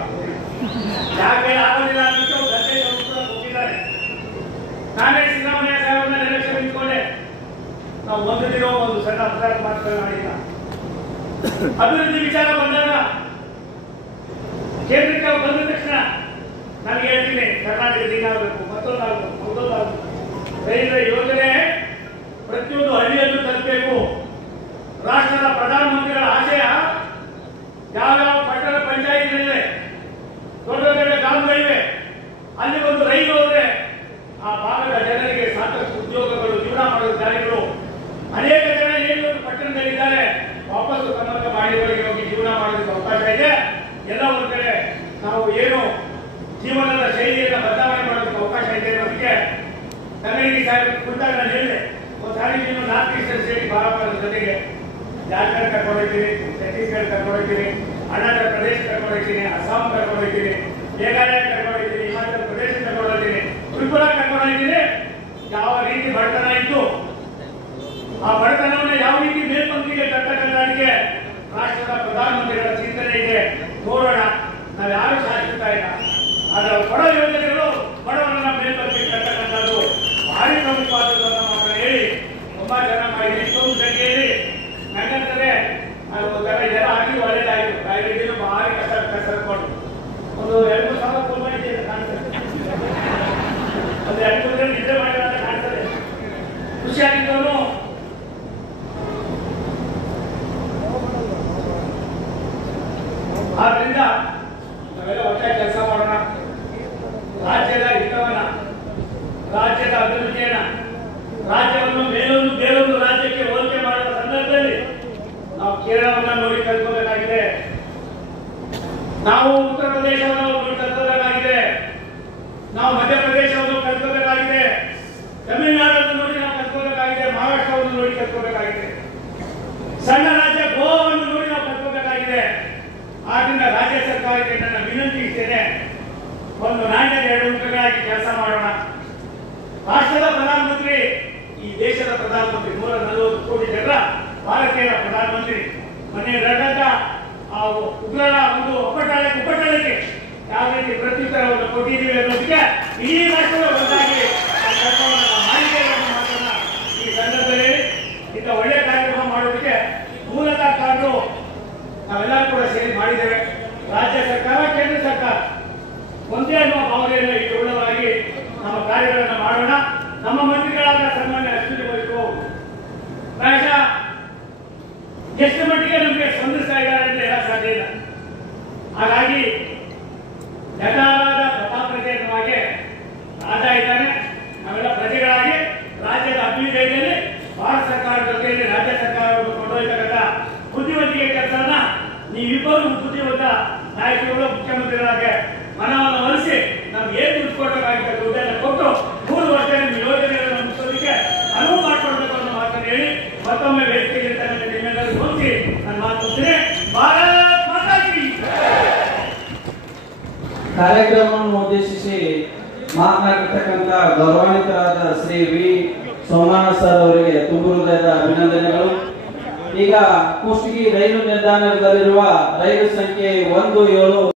ಯಾಕೆ ಆಗೋದಿಲ್ಲ ಅಂದ್ಬಿಟ್ಟು ಗದ್ದೆ ಹೋಗಿದ್ದಾರೆ. ನಾನೇ ಸಿದ್ದರಾಮಯ್ಯ ಸಾಹೇಬರನ್ನ ಎಲೆಕ್ಷನ್ ನಿಂತ್ಕೊಂಡೆ. ನಾವು ಒಂದು ದಿನ ಒಂದು ಸಣ್ಣ ಅಪರಾಧ ಮಾತ್ರ ಮಾಡಿಲ್ಲ. ಅಭಿವೃದ್ಧಿ ವಿಚಾರ ಬಂದಾಗ ಕೇಂದ್ರಕ್ಕೆ ಬಂದ ತಕ್ಷಣ ನಾನು ಹೇಳ್ತೀನಿ, ಕರ್ನಾಟಕದಿಂದ ಆಗಬೇಕು, ಮತ್ತೊಂದಾಗಬೇಕು. ರೈಲ್ವೆ ಯೋಜನೆ ಪ್ರತಿಯೊಂದು ಹಳ್ಳಿಯಲ್ಲೂ ತಲುಪಬೇಕು. ರಾಷ್ಟ್ರದ ಪ್ರಧಾನಮಂತ್ರಿಗಳ ಆಶಯ ಯಾವ್ಯಾವ ಪಟ್ಟಣ ಪಂಚಾಯಿತಿಗಳಿವೆ, ದೊಡ್ಡ ದೊಡ್ಡ ಗ್ರಾಮಗಳಿವೆ, ಅಲ್ಲಿ ಒಂದು ರೈಲು ಹೋದ್ರೆ ಆ ಭಾಗದ ಜನರಿಗೆ ಸಾಕಷ್ಟು ಉದ್ಯೋಗಗಳು, ಜೀವನ ಮಾಡುವ ದಾರಿಗಳು. ಅನೇಕ ಜನ ಏನು ಪಟ್ಟಣದಲ್ಲಿದ್ದಾರೆ ವಾಪಸ್ಸು ತಮ್ಮ ಬಾಡಿಗಳಿಗೆ ಹೋಗಿ ಜೀವನ ಮಾಡೋದಕ್ಕೆ ಅವಕಾಶ ಇದೆ. ಎಲ್ಲ ಒಂದ್ ಕಡೆ ನಾವು ಏನು ಜೀವನದ ಶೈಲಿಯನ್ನು ಬದಲಾವಣೆ ಮಾಡೋದಕ್ಕೆ ಅವಕಾಶ ಇದೆ ಅನ್ನೋದಕ್ಕೆ ಕನ್ನಡಿಗೆ ಸಾಹೇಬ್ ಕುರಿತಾಗ ನಾನು ಹೇಳಿದೆ. ಒಂದು ಸಾರಿ ನೀವು ನಾರ್ತ್ ಈಸ್ಟರ್ನ್ ಸ್ಟೇಟ್ ಬಾರಾಬಾರದ ಜೊತೆಗೆ ಜಾರ್ಖಂಡ್ ಕರ್ಕೊಂಡೋಗ್ತೀನಿ, ಛತ್ತೀಸ್ಗಢ ಕರ್ಕೊಂಡೋಗ್ತೀನಿ, ಅರುಣಾಚಲ ಪ್ರದೇಶ ಕರ್ಕೊಂಡೋಗ್ತೀನಿ, ಅಸ್ಸಾಂ ಕರ್ಕೊಂಡೋಗ್ತೀನಿ, ಮೇಘಾಲಯ ಕರ್ಕೊಂಡೋಗ್ತೀನಿ, ಹಿಮಾಚಲ ಪ್ರದೇಶ ಕರ್ಕೊಂಡೋಗ್ತೀನಿ, ತ್ರಿಪುರ ಕರ್ಕೊಂಡೋಗ್ತೀನಿ. ಯಾವ ರೀತಿ ಬಡತನ ಇತ್ತು, ಆ ಬಡತನವನ್ನು ಯಾವ ರೀತಿ ಮೇಲ್ಪಂಕ್ತಿಗೆ ತರ್ತಕ್ಕಂಥದಕ್ಕೆ ರಾಷ್ಟ್ರದ ಪ್ರಧಾನಮಂತ್ರಿಗಳ ಚಿಂತನೆ ಇದೆ. ನೋಡೋಣ, ನಾವು ಯಾರು ಶಾಶ್ವತ ಇಲ್ಲ. ಆದರೆ ಕೊಡೋ ಯೋಜನೆಗಳು ಬಡವರನ್ನ ಮೇಲ್ಪಂಕ್ತಿಗೆ ತರ್ತಕ್ಕಂಥದ್ದು ಭಾರಿ ಪ್ರಮುಖವಾದದ್ದು ಅಂತ ಮಾತ್ರ ಹೇಳಿ ತುಂಬಾ ಚೆನ್ನಾಗಿ ಮಾಡಿದೆ. ಇಷ್ಟೊಂದು ಸಂಖ್ಯೆಯಲ್ಲಿ ನಂಗಂತಲೇ ಒಂಥರ ಇದೆಲ್ಲ ಆಗಿ ಒಳ್ಳೇದಾಯಿತು. ರೈಲ್ವೆಗೂ ಭಾರಿ ಕಸರತ್ಕೊಂಡು ಒಂದು 2-3 ಸಾವಿರ ರೂಪಾಯಿ ಕಾಣ್ತದೆ. ಒಂದು 2-3 ದಿನ ನಿದ್ರೆ ಮಾಡಿದ ಕಾಣ್ತದೆ. ಖುಷಿಯಾಗಿದ್ದವನು ಆದ್ರಿಂದ ನಾವೆಲ್ಲ ಒಟ್ಟಾಗಿ ಕೆಲಸ ಮಾಡೋಣ. ರಾಜ್ಯದ ಹಿತವನ್ನ, ರಾಜ್ಯದ ಅಭಿವೃದ್ಧಿಯನ್ನ, ರಾಜ್ಯವನ್ನು ಬೇರೊಂದು ರಾಜ್ಯಕ್ಕೆ ಹೋಲಿಕೆ ಮಾಡುವ ಸಂದರ್ಭದಲ್ಲಿ ನಾವು ಕೇರಳವನ್ನ ನೋಡಿ ಕಲ್ತ್ಕೋಬೇಕಾಗಿದೆ, ನಾವು ಉತ್ತರ ಪ್ರದೇಶವನ್ನು ನೋಡಿ ಕಲ್ತ್ಕೋಬೇಕಾಗಿದೆ, ನಾವು ಮಧ್ಯಪ್ರದೇಶವನ್ನು ಕಲ್ತ್ಕೋಬೇಕಾಗಿದೆ, ತಮಿಳುನಾಡನ್ನು ನೋಡಿ ನಾವು ಕಲ್ತ್ಕೋಬೇಕಾಗಿದೆ, ಮಹಾರಾಷ್ಟ್ರವನ್ನು ನೋಡಿ ಕಲ್ತ್ಕೋಬೇಕಾಗಿದೆ, ಸಣ್ಣ ರಾಜ್ಯ ಗೋವಾವನ್ನು ನೋಡಿ ನಾವು ಕಲ್ತ್ಕೋಬೇಕಾಗಿದೆ. ಆದ್ರಿಂದ ರಾಜ್ಯ ಸರ್ಕಾರಕ್ಕೆ ನನ್ನ ವಿನಂತಿ ಇದ್ದೇನೆ, ಒಂದು ನಾಣ್ಯದ 2 ಮುಖಗಳಾಗಿ ಕೆಲಸ ಮಾಡೋಣ. ರಾಷ್ಟ್ರದ ಪ್ರಧಾನಮಂತ್ರಿ, ಈ ದೇಶದ ಪ್ರಧಾನಮಂತ್ರಿ, 140 ಕೋಟಿ ಜನರ ಭಾರತೀಯ ಪ್ರಧಾನಮಂತ್ರಿ. ಮೊನ್ನೆ ನಡೆದ ಆ ಉಗ್ರರ ಒಂದು ಉಪಟಳಕ್ಕೆ ಯಾವ ರೀತಿ ಪ್ರತ್ಯುತ್ತರವನ್ನು ಕೊಟ್ಟಿದ್ದೀವಿ ಅನ್ನೋದಕ್ಕೆ ಇಡೀ ರಾಷ್ಟ್ರದ ಒಂದಾಗಿ ಮಾಡಿದ್ದೇವೆ ಮಾತನ್ನ ಈ ಸಂದರ್ಭದಲ್ಲಿ ಇಂಥ ಒಳ್ಳೆಯ ಕಾರ್ಯಕ್ರಮ ಮಾಡೋದಕ್ಕೆ ಮೂಲತಃ ಕಾರಣರು ನಾವೆಲ್ಲರೂ ಕೂಡ ಸೇರಿ ಮಾಡಿದ್ದೇವೆ. ರಾಜ್ಯ ಸರ್ಕಾರ, ಕೇಂದ್ರ ಸರ್ಕಾರ ಒಂದೇ ಅನ್ನುವ ಭಾವನೆಯನ್ನು ಇಟ್ಟುಕೊಳ್ಳವಾಗಿ ನಮ್ಮ ಕಾರ್ಯಗಳನ್ನು ಮಾಡೋಣ. ನಮ್ಮ ಮಂತ್ರಿಗಳಾದ ಸನ್ಮಾನ್ಯ ಅಶ್ವಿನಿ ವೈಷ್ಣವ್ ಪ್ರಾಯಶಃ ಎಷ್ಟು ಮಟ್ಟಿಗೆ ನಮಗೆ ಸ್ಪಂದಿಸ್ತಾ ಇದ್ದಾರೆ ಅಂತ ಹೇಳಕ್ ಸಾಧ್ಯ ಇಲ್ಲ. ಹಾಗಾಗಿ ಜಗದಾದ ಪ್ರತಾಪ್ರಜೆ ಎನ್ನುವ ಹಾಗೆ ರಾಜ ಇದ್ದಾನೆ. ನಾವೆಲ್ಲ ಪ್ರಜೆಗಳಾಗಿ ರಾಜ್ಯದ ಅಭ್ಯುದಯದಲ್ಲಿ ಭಾರತ ಸರ್ಕಾರದ ಜೊತೆಯಲ್ಲಿ ರಾಜ್ಯ ಸರ್ಕಾರವನ್ನು ಕೊಂಡೊಯ್ತಕ್ಕಂಥ ಬುದ್ಧಿವಂತಿಕೆ ಕೆಲಸವನ್ನ ನೀವಿಬ್ಬರು ಬುದ್ಧಿವಂತ ನಾಯಕರುಗಳು, ಮುಖ್ಯಮಂತ್ರಿಗಳಾಗಿ ಮನವನ್ನು ಒಲಿಸಿ ನಮ್ಗೆ ಏನು ದುಡ್ಡು ಕೊಟ್ಟಬೇಕಾಗಿದ್ದ ದುಡ್ಡನ್ನು ಕೊಟ್ಟು 3 ವರ್ಷ ನಿಮ್ಮ ಯೋಜನೆಗಳನ್ನು ಮುಗಿಸೋದಕ್ಕೆ ಅನುವು ಮಾಡಿಕೊಡ್ಬೇಕು ಅನ್ನೋ ಮಾತನ್ನು ಹೇಳಿ ಮತ್ತೊಮ್ಮೆ ವೇದಿಕೆಗಿರ್ತಕ್ಕಂಥ ನಿಮ್ಮೆಲ್ಲರೂ ಹೋಗಿ ನಾನು ಮಾತುತ್ತೇನೆ. ಭಾರತ್ ಮಾತಾ ಕೀ. ಕಾರ್ಯಕ್ರಮವನ್ನು ಉದ್ದೇಶಿಸಿ ಮಾತನಾಡಿರ್ತಕ್ಕಂಥ ಗೌರವಾನ್ವಿತರಾದ ಶ್ರೀ ವಿ ಸೋಮನಾಥ್ ಸರ್ ಅವರಿಗೆ ತುಂಬು ಹೃದಯದ ಅಭಿನಂದನೆಗಳು. ಈಗ ಕುಷ್ಟಗಿ ರೈಲು ನಿಲ್ದಾಣದಲ್ಲಿರುವ ರೈಲು ಸಂಖ್ಯೆ 17